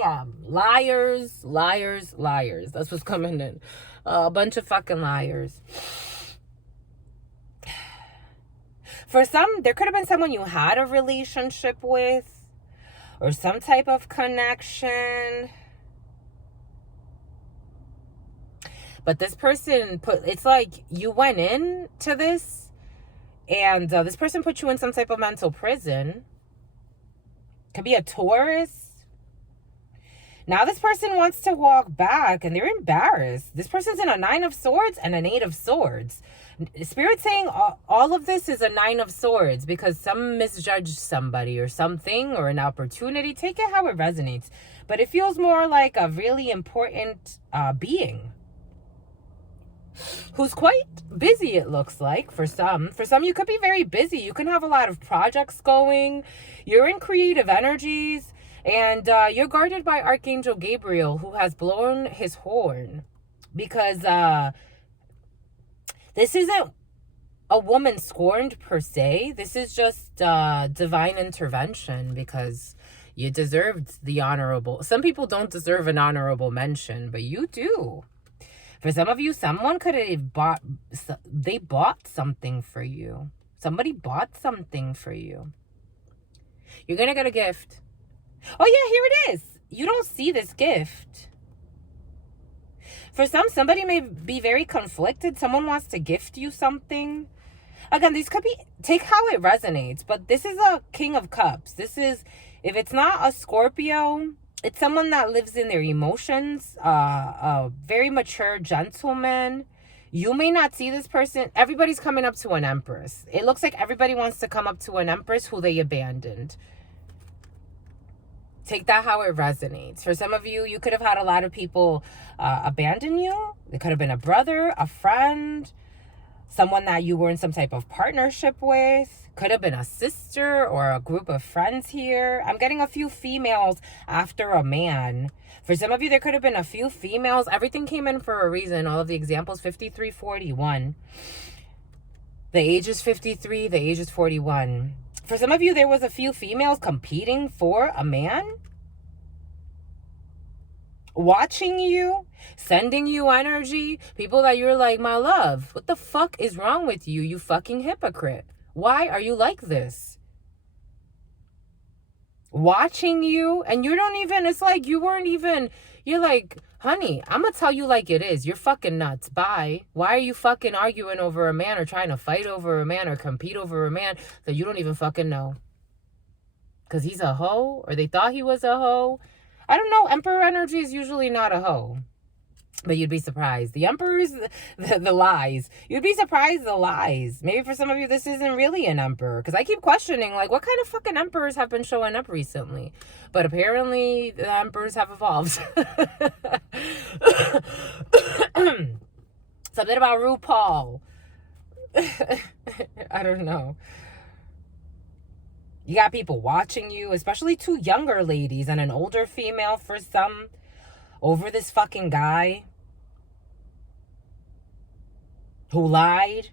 liars. That's what's coming in. A bunch of fucking liars. For some, there could have been someone you had a relationship with, or some type of connection. But this person it's like you went into this, and this person put you in some type of mental prison. Could be a Taurus. Now this person wants to walk back, and they're embarrassed. This person's in a Nine of Swords and an Eight of Swords. Spirit saying all of this is a Nine of Swords because some misjudged somebody or something or an opportunity. Take it how it resonates. But it feels more like a really important being who's quite busy, it looks like, for some. For some, you could be very busy. You can have a lot of projects going. You're in creative energies. And you're guarded by Archangel Gabriel, who has blown his horn. Because this isn't a woman scorned per se. This is just divine intervention, because you deserved the honorable. Some people don't deserve an honorable mention, but you do. For some of you, someone could have bought something for you. Somebody bought something for you. You're going to get a gift. Oh yeah, here it is. You don't see this gift. For some, somebody may be very conflicted. Someone wants to gift you something. Again, these could be, take how it resonates, but this is a King of Cups. This is, if it's not a Scorpio, it's someone that lives in their emotions, a very mature gentleman. You may not see this person. Everybody's coming up to an Empress. It looks like everybody wants to come up to an Empress who they abandoned. Take that how it resonates. For some of you, you could have had a lot of people abandon you. It could have been a brother, a friend, someone that you were in some type of partnership with. Could have been a sister or a group of friends here. I'm getting a few females after a man. For some of you, there could have been a few females. Everything came in for a reason. All of the examples, 53, 41. The age is 53, the age is 41. For some of you, there was a few females competing for a man. Watching you, sending you energy. People that you're like, my love, what the fuck is wrong with you, you fucking hypocrite? Why are you like this? watching you, and you don't even, it's like you weren't even, you're like, honey, I'm gonna tell you like it is. You're fucking nuts. Bye. Why are you fucking arguing over a man or trying to fight over a man or compete over a man that you don't even fucking know? Because he's a hoe, or they thought he was a hoe. I don't know. Emperor energy is usually not a hoe. But you'd be surprised. The emperors, the lies. You'd be surprised the lies. Maybe for some of you, this isn't really an emperor. Because I keep questioning, like, what kind of fucking emperors have been showing up recently? But apparently, the emperors have evolved. Something about RuPaul. I don't know. You got people watching you, especially two younger ladies and an older female for some, over this fucking guy who lied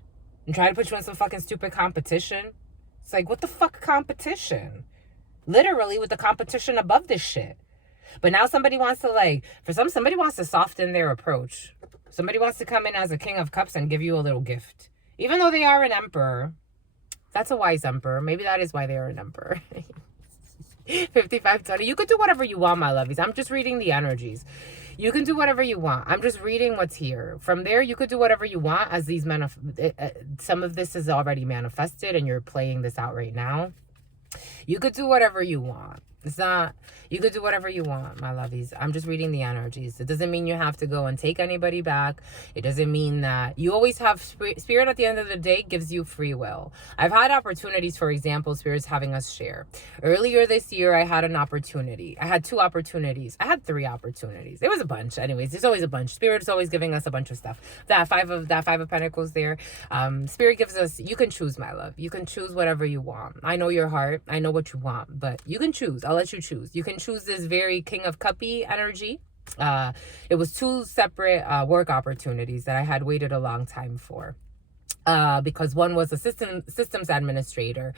and tried to put you in some fucking stupid competition. It's like, what the fuck competition? Literally with the competition above this shit. But now somebody wants to, like, somebody wants to soften their approach. Somebody wants to come in as a king of cups and give you a little gift. Even though they are an emperor. That's a wise emperor. Maybe that is why they are an emperor. 5520. You could do whatever you want, my lovies. I'm just reading the energies. You can do whatever you want. I'm just reading what's here. From there, you could do whatever you want, as these some of this is already manifested and you're playing this out right now. You could do whatever you want. It's not, you could do whatever you want, my lovies. I'm just reading the energies. It doesn't mean you have to go and take anybody back. It doesn't mean that you always have spirit at the end of the day gives you free will. I've had opportunities, for example, spirits having us share. Earlier this year, I had an opportunity. I had 2 opportunities. I had 3 opportunities. There was a bunch. Anyways, there's always a bunch. Spirit's always giving us a bunch of stuff. That five of Pentacles there. Spirit gives us, you can choose, my love. You can choose whatever you want. I know your heart. I know what you want, but you can choose. I'll let you choose. You can choose this very King of Cuppy energy. It was 2 separate work opportunities that I had waited a long time for. Because one was a systems administrator,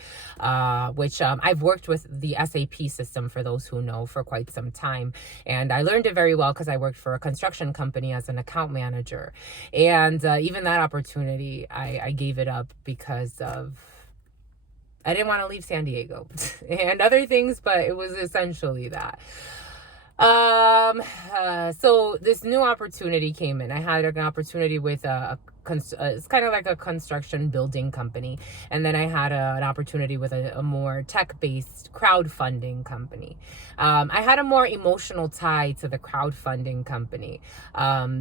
which I've worked with the SAP system, for those who know, for quite some time. And I learned it very well because I worked for a construction company as an account manager. And even that opportunity, I gave it up because of, I didn't want to leave San Diego and other things, but it was essentially that. So this new opportunity came in. I had an opportunity with it's kind of like a construction building company. And then I had an opportunity with a more tech-based crowdfunding company. I had a more emotional tie to the crowdfunding company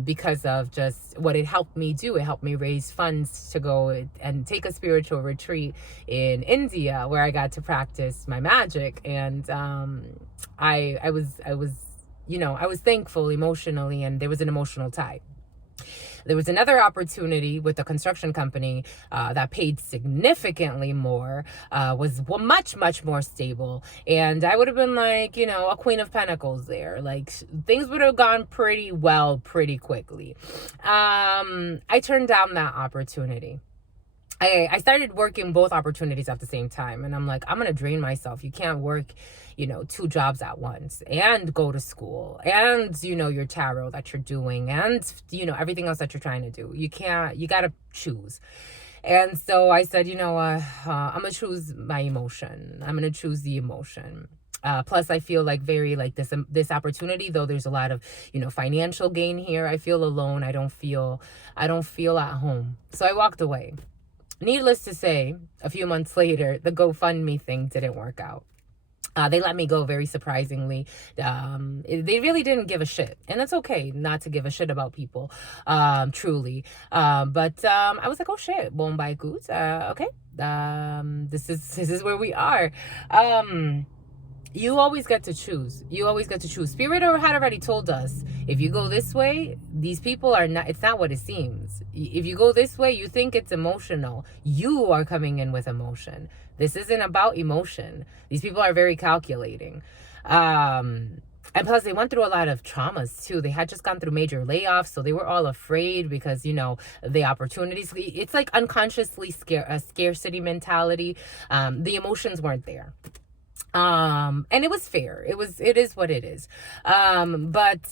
because of just what it helped me do. It helped me raise funds to go and take a spiritual retreat in India, where I got to practice my magic. And I was thankful emotionally, and there was an emotional tie. There was another opportunity with the construction company that paid significantly more, was much, much more stable. And I would have been like, a Queen of Pentacles there. Like, things would have gone pretty well, pretty quickly. I turned down that opportunity. I started working both opportunities at the same time. And I'm like, I'm going to drain myself. You can't work, 2 jobs at once and go to school and, your tarot that you're doing and, everything else that you're trying to do. You got to choose. And so I said, I'm going to choose my emotion. I'm going to choose the emotion. Plus, I feel like this opportunity, though there's a lot of, financial gain here. I feel alone. I don't feel at home. So I walked away. Needless to say, a few months later, the GoFundMe thing didn't work out. They let me go, very surprisingly. They really didn't give a shit. And it's okay not to give a shit about people, truly. But I was like, oh shit, bon bye goods. Okay. This is where we are. You always get to choose. You always get to choose. Spirit had already told us, if you go this way, these people are not, it's not what it seems. If you go this way, you think it's emotional. You are coming in with emotion. This isn't about emotion. These people are very calculating. And plus, they went through a lot of traumas, too. They had just gone through major layoffs, so they were all afraid because, the opportunities. It's like unconsciously a scarcity mentality. The emotions weren't there. And it was fair. It is what it is. But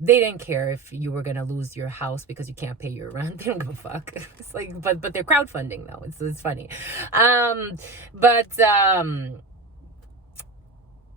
they didn't care if you were going to lose your house because you can't pay your rent. They don't give a fuck. It's like, but they're crowdfunding though. It's funny. But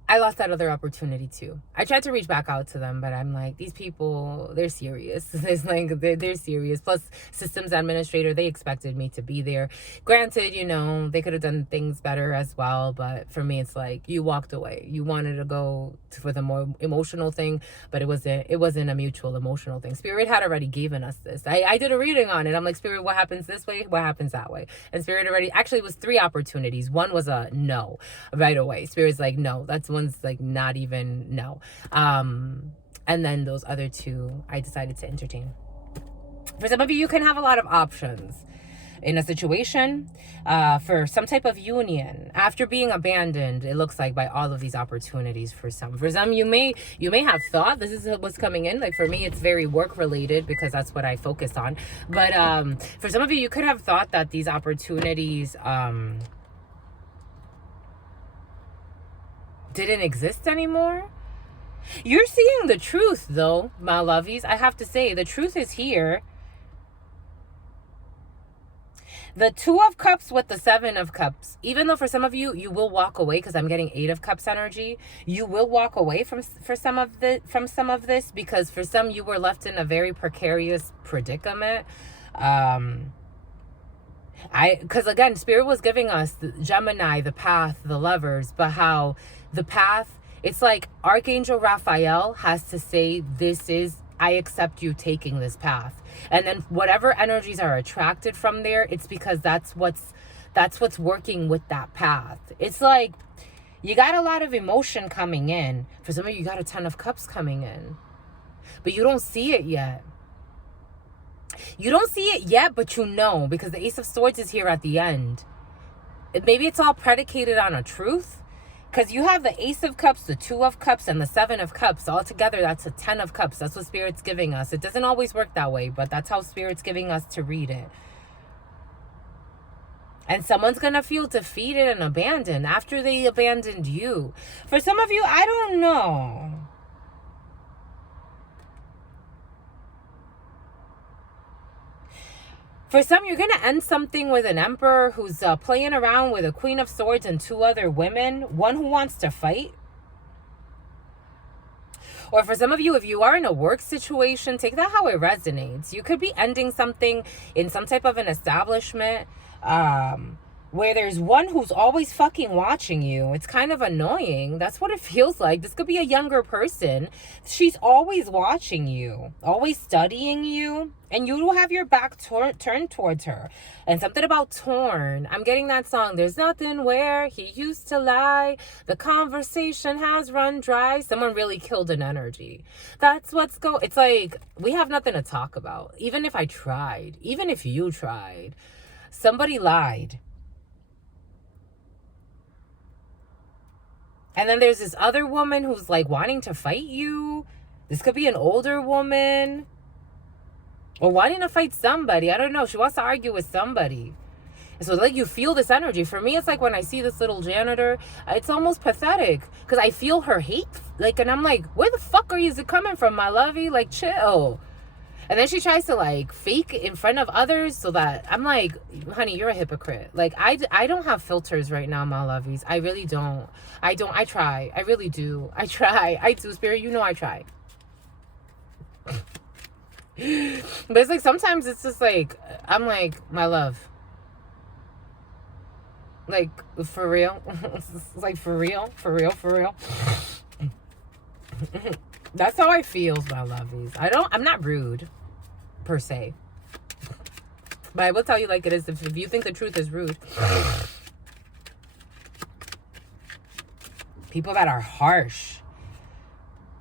I lost that other opportunity too. I tried to reach back out to them, but I'm like, these people, they're serious. It's like, they're serious. Plus, systems administrator, they expected me to be there. Granted, you know, they could have done things better as well, but for me, it's like, you walked away. You wanted to go for the more emotional thing, but it wasn't a mutual emotional thing. Spirit had already given us this. I did a reading on it. I'm like, Spirit, what happens this way? What happens that way? And Spirit already, actually, it was 3 opportunities. One was a no right away. Spirit's like, no, that's one's like not even no. And then those other 2 I decided to entertain. For some of you, you can have a lot of options in a situation, for some type of union after being abandoned. It looks like by all of these opportunities for some. For some, you may have thought this is what's coming in. Like for me, it's very work related because that's what I focus on. But for some of you, you could have thought that these opportunities didn't exist anymore. You're seeing the truth though, my lovies. I have to say, the truth is here. The 2 of Cups with the 7 of Cups. Even though for some of you, you will walk away, because I'm getting 8 of Cups energy. You will walk away from some of this, because for some, you were left in a very precarious predicament. Because again, Spirit was giving us the Gemini, the path, the lovers, but how the path, it's like Archangel Raphael has to say, this is, I accept you taking this path. And then whatever energies are attracted from there, it's because that's what's working with that path. It's like, you got a lot of emotion coming in. For some of you, you got a 10 of Cups coming in, but you don't see it yet. You don't see it yet, but you know, because the Ace of Swords is here at the end. Maybe it's all predicated on a truth, because you have the Ace of Cups, the 2 of Cups, and the 7 of Cups. All together, that's a 10 of Cups. That's what Spirit's giving us. It doesn't always work that way, but that's how Spirit's giving us to read it. And someone's going to feel defeated and abandoned after they abandoned you. For some of you, I don't know. For some, you're going to end something with an emperor who's playing around with a Queen of Swords and 2 other women. One who wants to fight. Or for some of you, if you are in a work situation, take that how it resonates. You could be ending something in some type of an establishment where there's one who's always fucking watching you. It's kind of annoying. That's what it feels like. This could be a younger person. She's always watching you, always studying you, and you will have your back turned towards her. And something about torn. I'm getting that song. There's nothing where he used to lie. The conversation has run dry. Someone really killed an energy. That's what's It's like, we have nothing to talk about. Even if I tried, even if you tried, somebody lied. And then there's this other woman who's like wanting to fight you. This could be an older woman. Or wanting to fight somebody. I don't know. She wants to argue with somebody. So like you feel this energy. For me, it's like when I see this little janitor, it's almost pathetic. Because I feel her hate. Like, and I'm like, where the fuck is it coming from, my lovey? Like, chill. And then she tries to like fake in front of others so that I'm like, honey, you're a hypocrite. Like I don't have filters right now, my lovies. I really don't. I try. I really do. I try. I do, Spirit. You know I try. But it's like sometimes it's just like, I'm like, my love. Like, for real? It's like, for real? For real? For real? That's how I feel, my lovies. I'm not rude, per se. But I will tell you like it is. If you think the truth is rude. People that are harsh.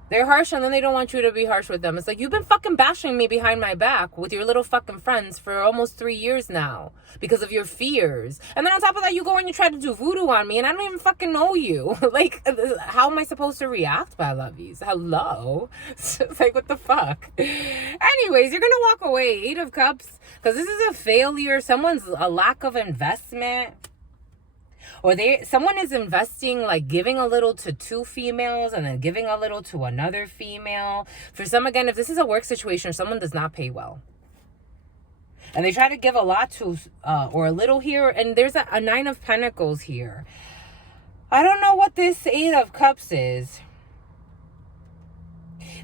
They're harsh and then they don't want you to be harsh with them. It's like, you've been fucking bashing me behind my back with your little fucking friends for almost 3 years now because of your fears. And then on top of that, you go and you try to do voodoo on me and I don't even fucking know you. Like, how am I supposed to react, my lovies? Hello? It's like, what the fuck? Anyways, you're going to walk away. 8 of Cups. Because this is a failure. Someone's a lack of investment. Or someone is investing, like giving a little to 2 females and then giving a little to another female. For some, again, if this is a work situation, someone does not pay well. And they try to give a lot to, or a little here. And there's a 9 of Pentacles here. I don't know what this Eight of Cups is.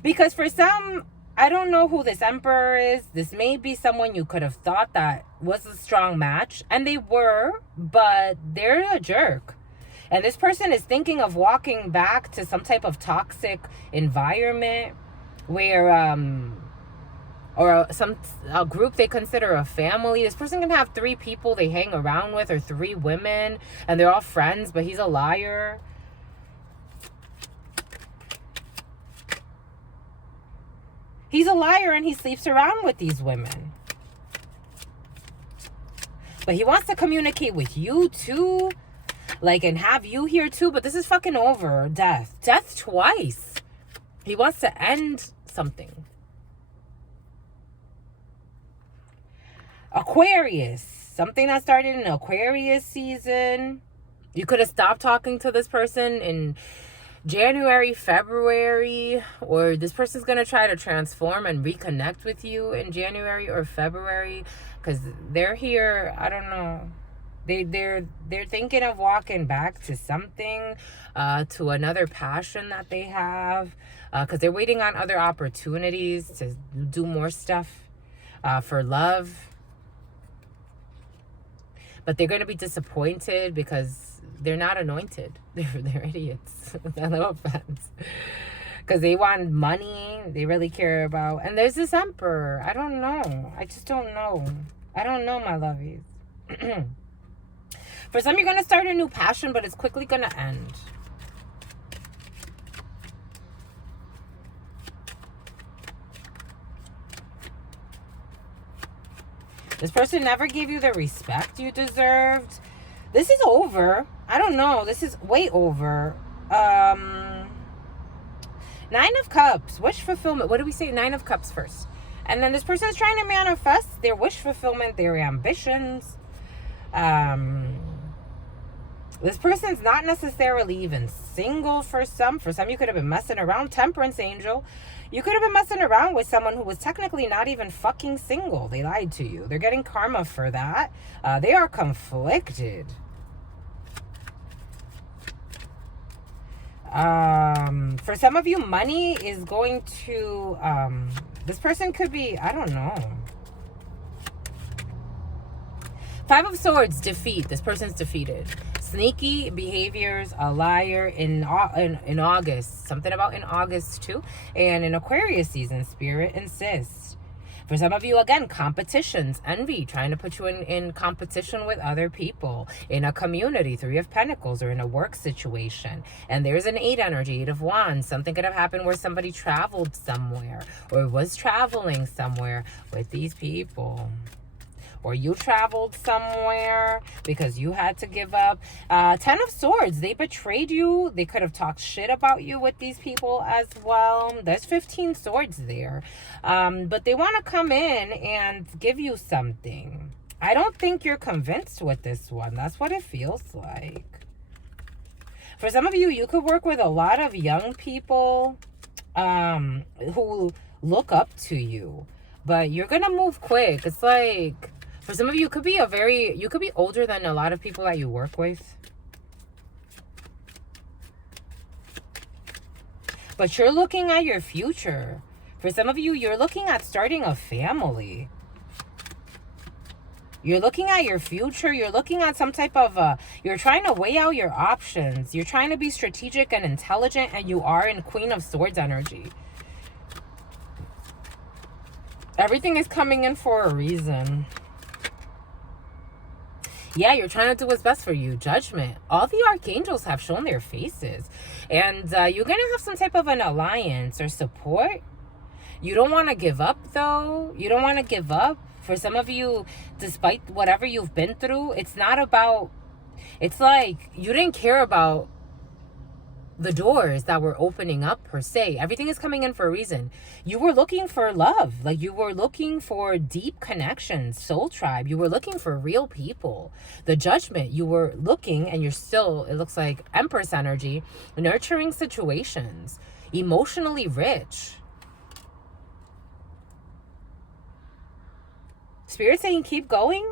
Because for some, I don't know who this Emperor is. This may be someone you could have thought that was a strong match. And they were, but they're a jerk. And this person is thinking of walking back to some type of toxic environment where, or a group they consider a family. This person can have 3 people they hang around with, or 3 women, and they're all friends, but he's a liar. He's a liar and he sleeps around with these women. But he wants to communicate with you too. Like, and have you here too. But this is fucking over. Death. Death twice. He wants to end something. Aquarius. Something that started in Aquarius season. You could have stopped talking to this person in January, February, or this person's going to try to transform and reconnect with you in January or February, because they're here, I don't know. They're thinking of walking back to something, to another passion that they have, because they're waiting on other opportunities to do more stuff for love. But they're going to be disappointed because they're not anointed. They're idiots. No offense. Because they want money. They really care about. And there's this Emperor. I don't know. I just don't know. I don't know, my lovies. For some, you're going to start a new passion, but it's quickly going to end. This person never gave you the respect you deserved. This is over. I don't know. This is way over. 9 of Cups. Wish fulfillment. What do we say? 9 of Cups first. And then this person is trying to manifest their wish fulfillment, their ambitions. This person's not necessarily even single for some. For some, you could have been messing around. Temperance angel. You could have been messing around with someone who was technically not even fucking single. They lied to you. They're getting karma for that. They are conflicted. For some of you, money is going to... this person could be... I don't know. 5 of Swords, defeat. This person's defeated. Sneaky behaviors, a liar in August. Something about in August too. And in Aquarius season, Spirit insists. For some of you, again, competitions, envy, trying to put you in competition with other people, in a community, 3 of Pentacles, or in a work situation. And there's an 8 energy, 8 of Wands. Something could have happened where somebody traveled somewhere, or was traveling somewhere with these people. Or you traveled somewhere because you had to give up. 10 of Swords, they betrayed you. They could have talked shit about you with these people as well. There's 15 swords there. But they want to come in and give you something. I don't think you're convinced with this one. That's what it feels like. For some of you, you could work with a lot of young people who look up to you. But you're going to move quick. It's like... For some of you, you could be older than a lot of people that you work with. But you're looking at your future. For some of you, you're looking at starting a family. You're looking at your future. You're looking at some type of, you're trying to weigh out your options. You're trying to be strategic and intelligent, and you are in Queen of Swords energy. Everything is coming in for a reason. Yeah, you're trying to do what's best for you. Judgment. All the archangels have shown their faces. And you're going to have some type of an alliance or support. You don't want to give up, though. You don't want to give up. For some of you, despite whatever you've been through, it's not about... It's like you didn't care about the doors that were opening up, per se. Everything is coming in for a reason. You were looking for love. Like, you were looking for deep connections, soul tribe. You were looking for real people. The Judgment, you were looking, and you're still, it looks like Empress energy, nurturing situations, emotionally rich. Spirit saying keep going.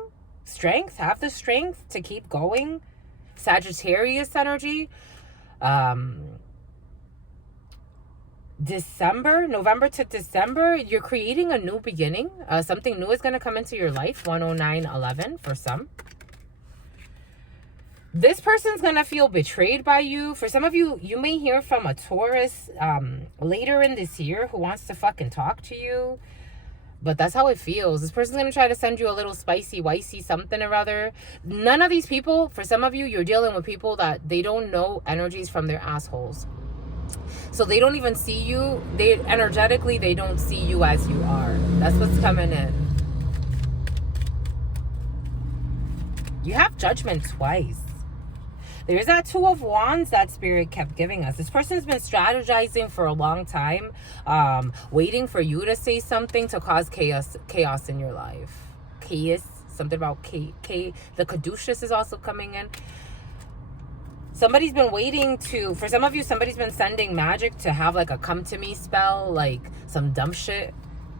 Strength, have the strength to keep going. Sagittarius energy. November to December, you're creating a new beginning. Something new is going to come into your life. 10911 for some. This person's going to feel betrayed by you. For some of you, you may hear from a Taurus later in this year who wants to fucking talk to you. But that's how it feels. This person's going to try to send you a little spicy, wicey something or other. None of these people, for some of you, you're dealing with people that they don't know energies from their assholes. So they don't even see you. Energetically, they don't see you as you are. That's what's coming in. You have Judgment twice. There's that Two of Wands that Spirit kept giving us. This person's been strategizing for a long time, waiting for you to say something to cause chaos in your life. Chaos, something about the caduceus is also coming in. Somebody's been waiting to, for some of you, somebody's been sending magic to have like a come to me spell, like some dumb shit.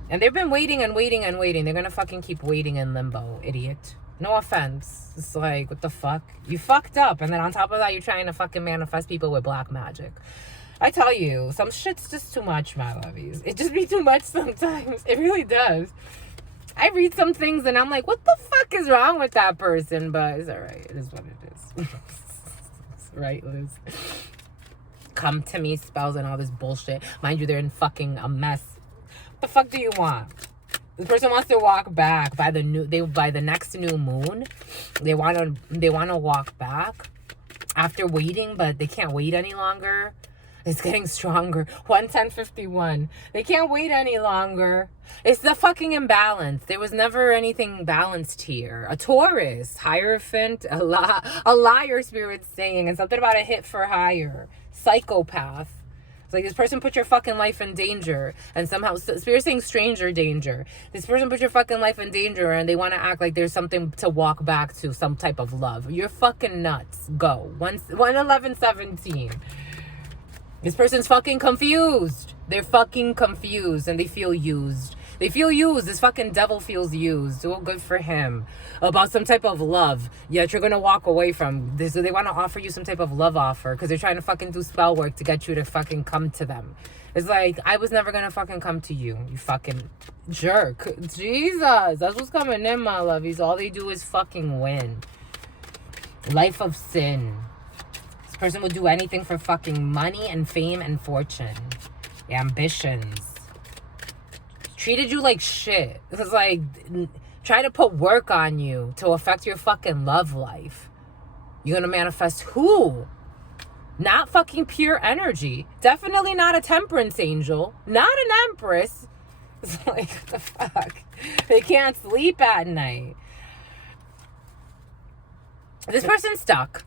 And they've been waiting and waiting and waiting. They're gonna fucking keep waiting in limbo, idiot. No offense. It's like, what the fuck? You fucked up. And then on top of that, you're trying to fucking manifest people with black magic. I tell you, some shit's just too much, my lovies. It just be too much sometimes. It really does. I read some things and I'm like, what the fuck is wrong with that person? But it's alright. It is what it is. Right, Liz? Come to me spells and all this bullshit. Mind you, they're in fucking a mess. What the fuck do you want? This person wants to walk back by the next new moon. They want to walk back after waiting, but they can't wait any longer. It's getting stronger. 11051. They can't wait any longer. It's the fucking imbalance. There was never anything balanced here. A Taurus, Hierophant, a liar, Spirit's saying, and something about a hit for hire. Psychopath. It's like this person put your fucking life in danger, and somehow Spirit's saying stranger danger. This person put your fucking life in danger, and they want to act like there's something to walk back to, some type of love. You're fucking nuts. Go. 11117. This person's fucking confused. They're fucking confused and they feel used. They feel used. This fucking devil feels used. Oh, good for him. About some type of love. Yet you're going to walk away from this. So they want to offer you some type of love offer because they're trying to fucking do spell work to get you to fucking come to them. It's like, I was never going to fucking come to you. You fucking jerk. Jesus. That's what's coming in, my lovies. All they do is fucking win. Life of sin. Person would do anything for fucking money and fame and fortune. Ambitions. Treated you like shit. It was like, try to put work on you to affect your fucking love life. You're gonna manifest who? Not fucking pure energy. Definitely not a temperance angel. Not an empress. It's like, what the fuck? They can't sleep at night. This person's stuck.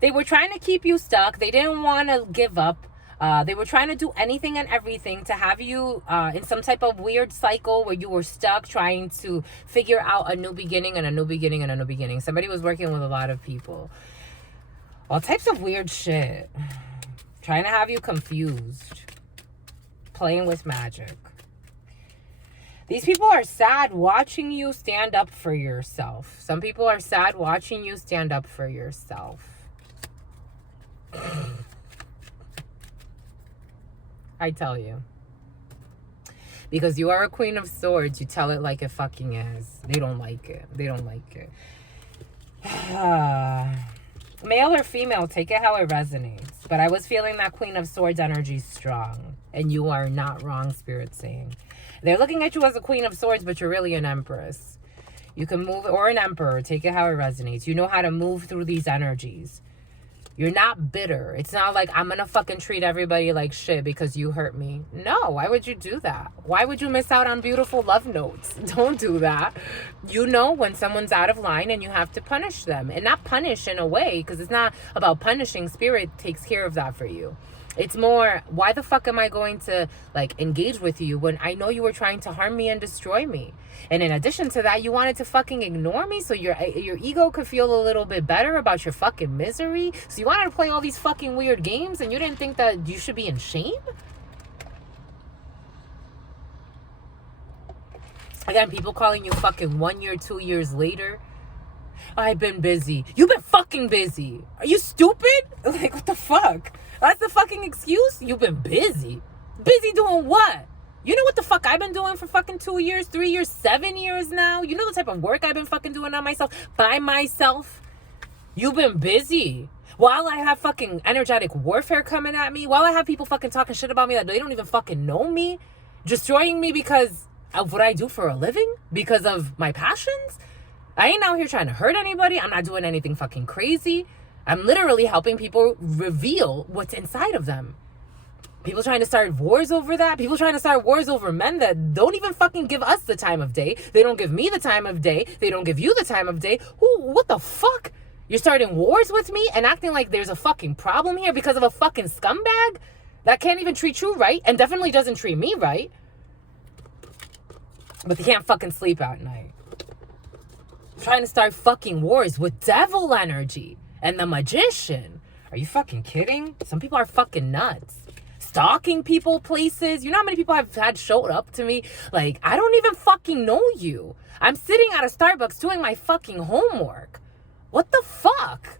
They were trying to keep you stuck. They didn't want to give up. They were trying to do anything and everything to have you in some type of weird cycle where you were stuck trying to figure out a new beginning and a new beginning and a new beginning. Somebody was working with a lot of people. All types of weird shit. Trying to have you confused. Playing with magic. These people are sad watching you stand up for yourself. Some people are sad watching you stand up for yourself. I tell you. Because you are a Queen of Swords, you tell it like it fucking is. They don't like it. They don't like it. Male or female, take it how it resonates. But I was feeling that Queen of Swords energy strong. And you are not wrong, Spirit saying. They're looking at you as a Queen of Swords, but you're really an Empress. You can move, or an Emperor. Take it how it resonates. You know how to move through these energies. You're not bitter. It's not like, I'm going to fucking treat everybody like shit because you hurt me. No, why would you do that? Why would you miss out on beautiful love notes? Don't do that. You know when someone's out of line and you have to punish them. And not punish in a way, because it's not about punishing. Spirit takes care of that for you. It's more, why the fuck am I going to like engage with you when I know you were trying to harm me and destroy me? And in addition to that, you wanted to fucking ignore me so your ego could feel a little bit better about your fucking misery. So you wanted to play all these fucking weird games and you didn't think that you should be in shame? Again, people calling you fucking 1 year, 2 years later. I've been busy. You've been fucking busy. Are you stupid? Like, what the fuck? That's the fucking excuse? You've been busy. Busy doing what? You know what the fuck I've been doing for fucking 2 years, 3 years, 7 years now? You know the type of work I've been fucking doing on myself, by myself? You've been busy. While I have fucking energetic warfare coming at me, while I have people fucking talking shit about me that they don't even fucking know me, destroying me because of what I do for a living, because of my passions. I ain't out here trying to hurt anybody. I'm not doing anything fucking crazy. I'm literally helping people reveal what's inside of them. People trying to start wars over that. People trying to start wars over men that don't even fucking give us the time of day. They don't give me the time of day. They don't give you the time of day. What the fuck? You're starting wars with me and acting like there's a fucking problem here because of a fucking scumbag that can't even treat you right and definitely doesn't treat me right. But they can't fucking sleep at night. Trying to start fucking wars with devil energy and the magician. Are you fucking kidding? Some people are fucking nuts. Stalking people places. You know how many people I've had showed up to me? Like, I don't even fucking know you. I'm sitting at a Starbucks doing my fucking homework. What the fuck?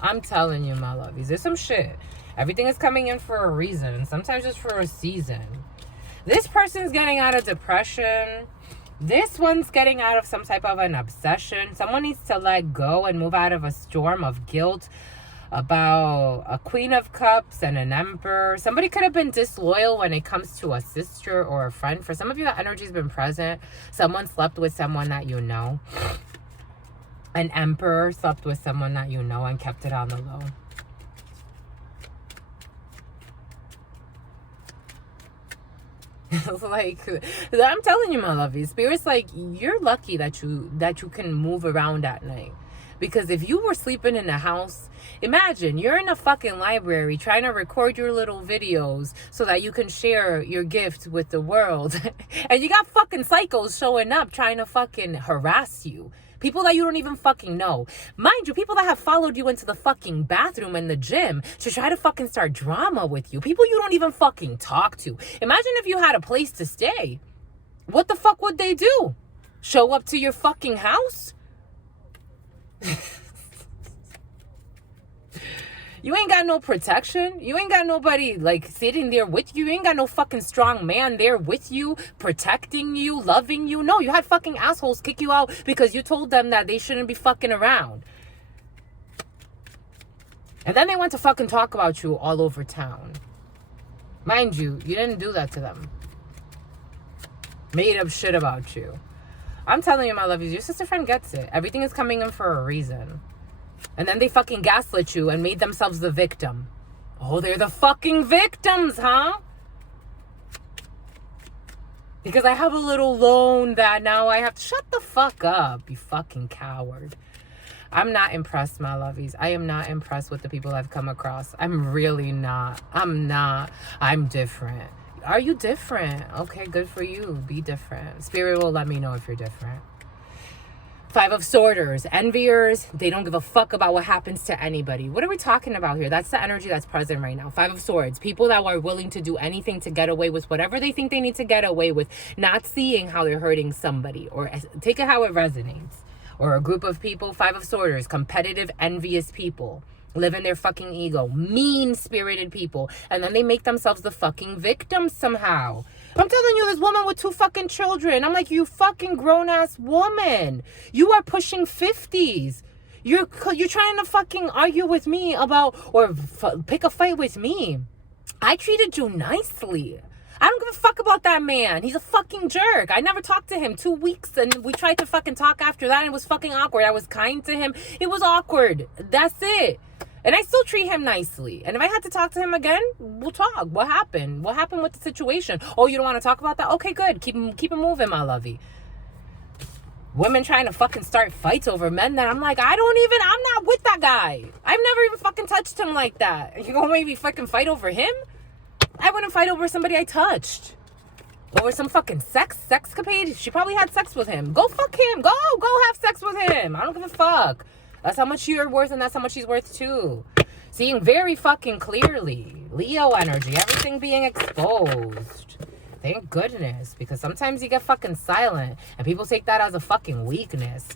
I'm telling you, my lovies, there's some shit. Everything is coming in for a reason. Sometimes just for a season. This person's getting out of depression. This one's getting out of some type of an obsession. Someone needs to let go and move out of a storm of guilt about a Queen of Cups and an Emperor. Somebody could have been disloyal when it comes to a sister or a friend. For some of you, that energy's been present. Someone slept with someone that you know. An Emperor slept with someone that you know and kept it on the low. Like, I'm telling you, my lovey, Spirit's like, you're lucky that you can move around at night. Because if you were sleeping in a house, imagine you're in a fucking library trying to record your little videos so that you can share your gift with the world. And you got fucking psychos showing up trying to fucking harass you. People that you don't even fucking know. Mind you, people that have followed you into the fucking bathroom and the gym to try to fucking start drama with you. People you don't even fucking talk to. Imagine if you had a place to stay. What the fuck would they do? Show up to your fucking house? You ain't got no protection. You ain't got nobody like sitting there with you. You ain't got no fucking strong man there with you, protecting you, loving you. No, you had fucking assholes kick you out because you told them that they shouldn't be fucking around. And then they went to fucking talk about you all over town. Mind you, you didn't do that to them. Made up shit about you. I'm telling you, my lovies, your sister friend gets it. Everything is coming in for a reason. And then they fucking gaslit you and made themselves the victim. Oh, they're the fucking victims, huh? Because I have a little loan that now I have to... Shut the fuck up, you fucking coward. I'm not impressed, my lovies. I am not impressed with the people I've come across. I'm really not. I'm not. I'm different. Are you different? Okay, good for you. Be different. Spirit will let me know if you're different. 5 of Swords, enviers, they don't give a fuck about what happens to anybody. What are we talking about here? That's the energy that's present right now. 5 of Swords, people that are willing to do anything to get away with whatever they think they need to get away with, not seeing how they're hurting somebody, or take it how it resonates. Or a group of people, 5 of Swords, competitive, envious people, live in their fucking ego, mean-spirited people, and then they make themselves the fucking victims somehow. I'm telling you, this woman with 2 fucking children. I'm like, you fucking grown-ass woman. You are pushing 50s. You're trying to fucking argue with me about, or pick a fight with me. I treated you nicely. I don't give a fuck about that man. He's a fucking jerk. I never talked to him 2 weeks, and we tried to fucking talk after that, and it was fucking awkward. I was kind to him. It was awkward. That's it. And I still treat him nicely. And if I had to talk to him again, we'll talk. What happened? What happened with the situation? Oh, you don't want to talk about that? Okay, good. Keep it moving, my lovey. Women trying to fucking start fights over men that I'm like, I'm not with that guy. I've never even fucking touched him like that. You gonna make me fucking fight over him? I wouldn't fight over somebody I touched. Over some fucking sexcapade? She probably had sex with him. Go fuck him. Go have sex with him. I don't give a fuck. That's how much you're worth, and that's how much she's worth too. Seeing very fucking clearly. Leo energy, everything being exposed. Thank goodness. Because sometimes you get fucking silent and people take that as a fucking weakness.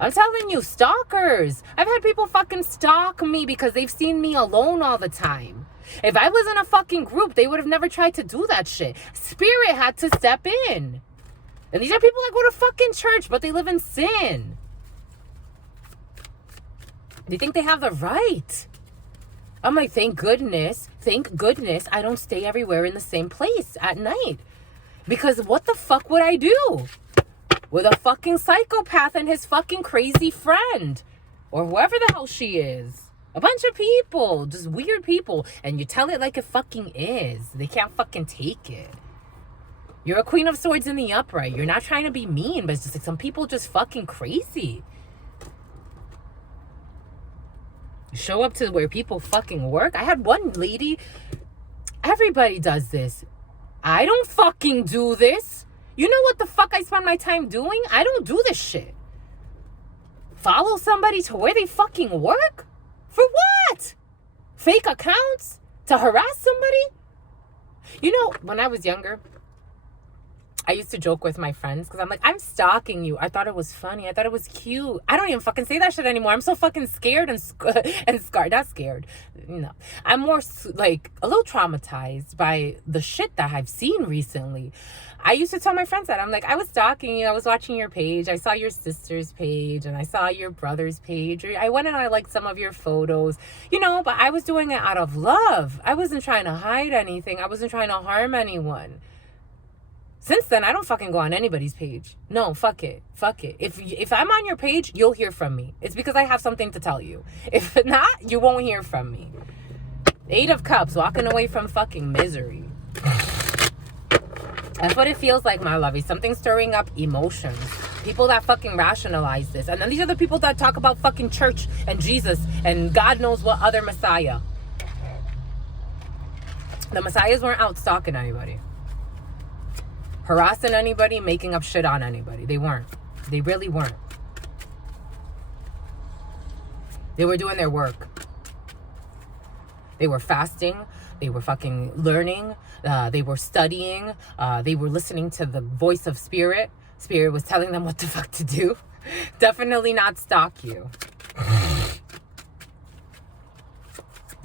I'm telling you, stalkers. I've had people fucking stalk me because they've seen me alone all the time. If I was in a fucking group, they would have never tried to do that shit. Spirit had to step in. And these are people that go to fucking church, but they live in sin. They think they have the right. I'm like, thank goodness I don't stay everywhere in the same place at night. Because what the fuck would I do with a fucking psychopath and his fucking crazy friend? Or whoever the hell she is. A bunch of people, just weird people. And you tell it like it fucking is. They can't fucking take it. You're a Queen of Swords in the upright. You're not trying to be mean, but it's just like some people just fucking crazy. Show up to where people fucking work. I had one lady, everybody does this. I don't fucking do this. You know what the fuck I spend my time doing? I don't do this shit. Follow somebody to where they fucking work? For what? Fake accounts? To harass somebody? You know, when I was younger, I used to joke with my friends because I'm like, I'm stalking you. I thought it was funny. I thought it was cute. I don't even fucking say that shit anymore. I'm so fucking scared and scarred. Not scared. No. I'm more like a little traumatized by the shit that I've seen recently. I used to tell my friends that. I'm like, I was stalking you. I was watching your page. I saw your sister's page and I saw your brother's page. I went and I liked some of your photos, you know, but I was doing it out of love. I wasn't trying to hide anything. I wasn't trying to harm anyone. Since then, I don't fucking go on anybody's page. No, fuck it. Fuck it. If I'm on your page, you'll hear from me. It's because I have something to tell you. If not, you won't hear from me. 8 of Cups, walking away from fucking misery. That's what it feels like, my lovey. Something stirring up emotions. People that fucking rationalize this. And then these are the people that talk about fucking church and Jesus and God knows what other Messiah. The Messiahs weren't out stalking anybody. Harassing anybody, making up shit on anybody. They weren't. They really weren't. They were doing their work. They were fasting. They were fucking learning. They were studying. They were listening to the voice of Spirit. Spirit was telling them what the fuck to do. Definitely not stalk you.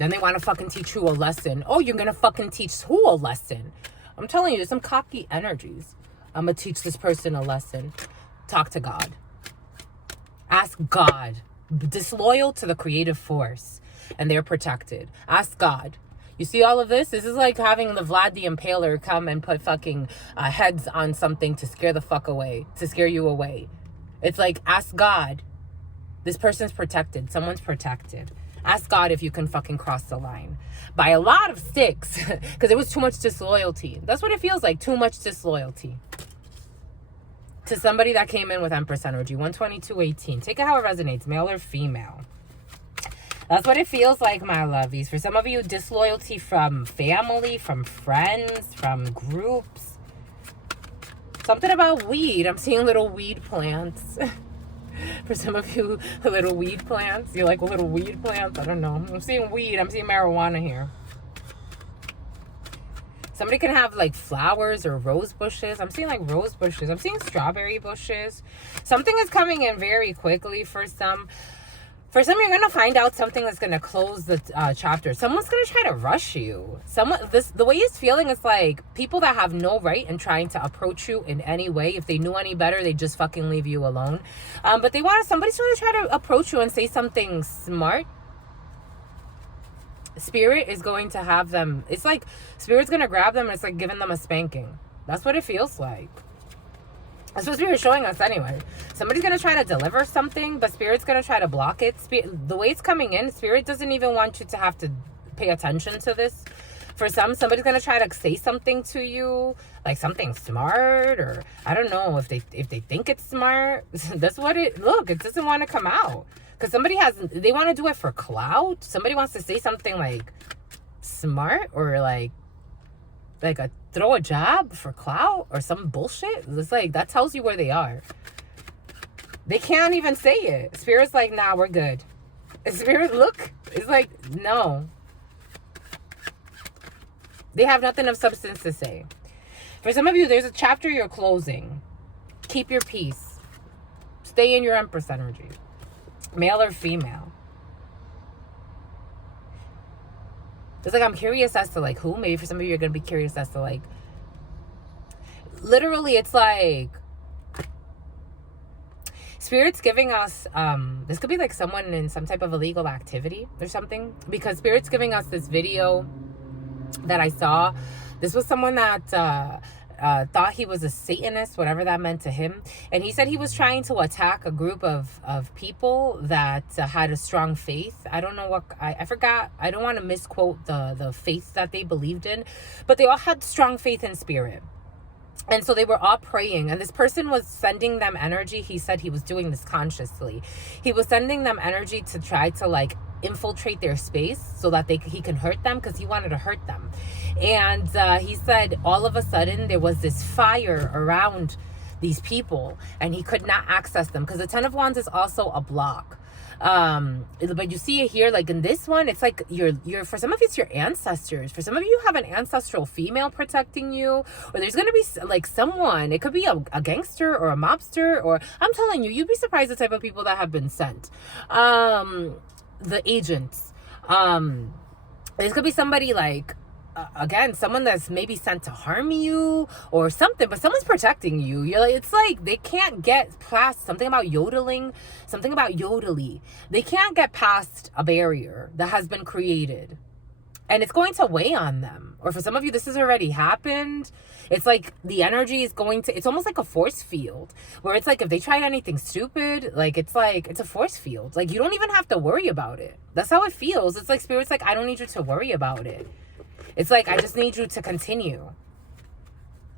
Then they want to fucking teach you a lesson. Oh, you're going to fucking teach who a lesson? I'm telling you, there's some cocky energies. I'm going to teach this person a lesson. Talk to God. Ask God. Disloyal to the creative force. And they're protected. Ask God. You see all of this? This is like having the Vlad the Impaler come and put fucking heads on something to scare the fuck away. To scare you away. It's like, ask God. This person's protected. Someone's protected. Ask God if you can fucking cross the line. By a lot of sticks. Because it was too much disloyalty. That's what it feels like. Too much disloyalty. To somebody that came in with Empress energy. 12218. Take it how it resonates. Male or female. That's what it feels like, my lovies. For some of you, disloyalty from family, from friends, from groups. Something about weed. I'm seeing little weed plants. For some of you, little weed plants. You like little weed plants? I don't know. I'm seeing weed. I'm seeing marijuana here. Somebody can have like flowers or rose bushes. I'm seeing like rose bushes. I'm seeing strawberry bushes. Something is coming in very quickly for some. For some, you're going to find out something that's going to close the chapter. Someone's going to try to rush you. The way it's feeling is like people that have no right in trying to approach you in any way. If they knew any better, they just fucking leave you alone. But somebody's going to try to approach you and say something smart. Spirit is going to have them. It's like Spirit's going to grab them and it's like giving them a spanking. That's what it feels like. That's what Spirit's showing us anyway. Somebody's going to try to deliver something, but Spirit's going to try to block it. The way it's coming in, Spirit doesn't even want you to have to pay attention to this. For somebody's going to try to say something to you, like something smart, or I don't know if they think it's smart. That's what it doesn't want to come out. Because they want to do it for clout. Somebody wants to say something like smart or like throw a jab for clout or some bullshit. It's like, that tells you where they are. They can't even say it. Spirit's like, nah, we're good. And Spirit, look, it's like, no. They have nothing of substance to say. For some of you, there's a chapter you're closing. Keep your peace. Stay in your Empress energy. Male or female. It's like I'm curious as to like who. Maybe for some of you, you're going to be curious as to like. Literally, it's like Spirit's giving us, this could be like someone in some type of illegal activity or something. Because Spirit's giving us this video that I saw. This was someone that thought he was a Satanist, whatever that meant to him. And he said he was trying to attack a group of people that had a strong faith. I don't know what, I forgot. I don't want to misquote the faith that they believed in. But they all had strong faith in Spirit. And so they were all praying, and this person was sending them energy. He said he was doing this consciously. He was sending them energy to try to like infiltrate their space so that he can hurt them, because he wanted to hurt them. And he said all of a sudden there was this fire around these people and he could not access them, because the Ten of Wands is also a block. But you see it here, like in this one, it's like you're for some of it's your ancestors. For some of you have an ancestral female protecting you, or there's going to be like someone, it could be a gangster or a mobster, or I'm telling you, you'd be surprised the type of people that have been sent. The agents, this could be somebody like, again, someone that's maybe sent to harm you or something, but someone's protecting you. You're like, it's like they can't get past something about yodeling, something about yodely. They can't get past a barrier that has been created, and it's going to weigh on them. Or for some of you, this has already happened. It's like the energy is going to, it's almost like a force field, where it's like if they try anything stupid, like it's a force field. Like you don't even have to worry about it. That's how it feels. It's like Spirit's like, I don't need you to worry about it. It's like, I just need you to continue.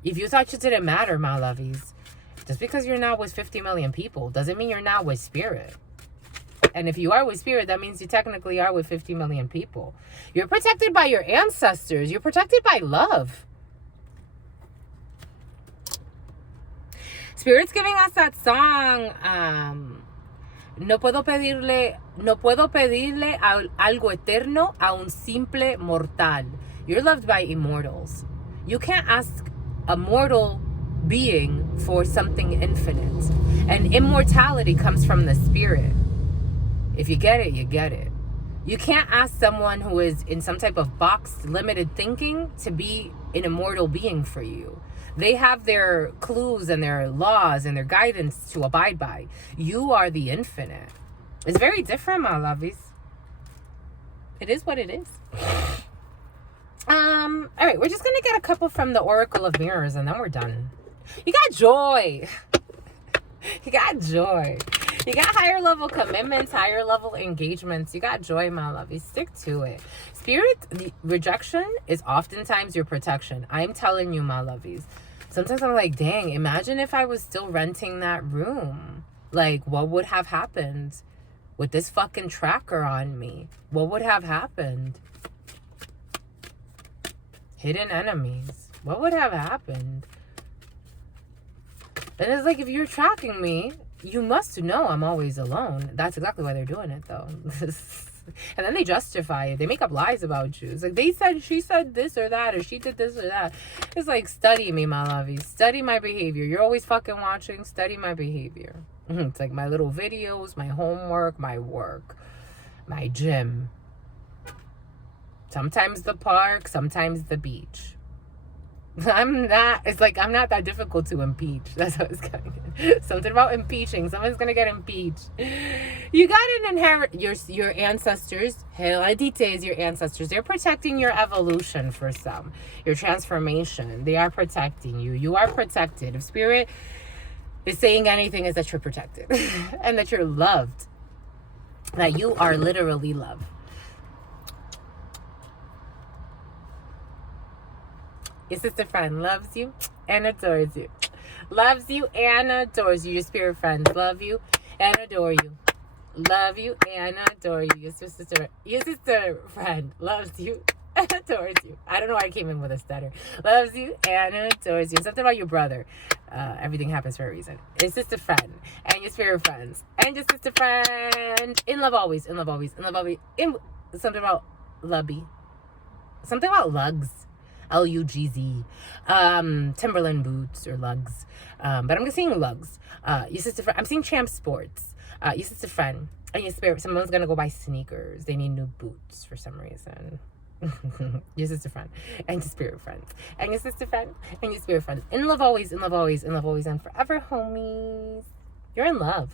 If you thought you didn't matter, my lovies, just because you're not with 50 million people doesn't mean you're not with Spirit. And if you are with Spirit, that means you technically are with 50 million people. You're protected by your ancestors. You're protected by love. Spirit's giving us that song, no puedo pedirle algo eterno a un simple mortal. You're loved by immortals. You can't ask a mortal being for something infinite. And immortality comes from the Spirit. If you get it, you get it. You can't ask someone who is in some type of box, limited thinking to be an immortal being for you. They have their clues and their laws and their guidance to abide by. You are the infinite. It's very different, my lovies. It is what it is. All right, we're just gonna get a couple from the Oracle of Mirrors, and then we're done. You got joy. You got joy. You got higher level commitments, higher level engagements. You got joy, my lovies. Stick to it. Spirit, the rejection is oftentimes your protection. I'm telling you, my lovies. Sometimes I'm like, dang, imagine if I was still renting that room. Like, what would have happened with this fucking tracker on me? What would have happened? Hidden enemies. What would have happened? And it's like, if you're tracking me, you must know I'm always alone. That's exactly why they're doing it, though. And then they justify it. They make up lies about you. It's like, they said, she said this or that, or she did this or that. It's like, study me, my lovies. Study my behavior. You're always fucking watching. Study my behavior. It's like my little videos, my homework, my work, my gym. Sometimes the park, sometimes the beach. It's like, I'm not that difficult to impeach. That's what it's going to. Something about impeaching. Someone's going to get impeached. You got to inherit your ancestors. Heredité is your ancestors. They're protecting your evolution for some. Your transformation. They are protecting you. You are protected. If Spirit is saying anything, is that you're protected. And that you're loved. That you are literally loved. Your sister friend loves you and adores you. Loves you and adores you. Your spirit friends love you and adore you. Love you and adore you. Your sister friend loves you and adores you. I don't know why I came in with a stutter. Loves you and adores you. Something about your brother. Everything happens for a reason. Your sister friend and your spirit friends and your sister friend. In love always. In love always. In love always. Something about lubby. Something about lugs. Lugz. Timberland boots or lugs. But I'm seeing lugs. Your sister friend. I'm seeing Champ Sports. Your sister friend and your spirit. Someone's gonna go buy sneakers. They need new boots for some reason. Your sister friend and your spirit friends and your sister friend and your spirit friends. In love always, in love always, in love always, and forever, homies. You're in love.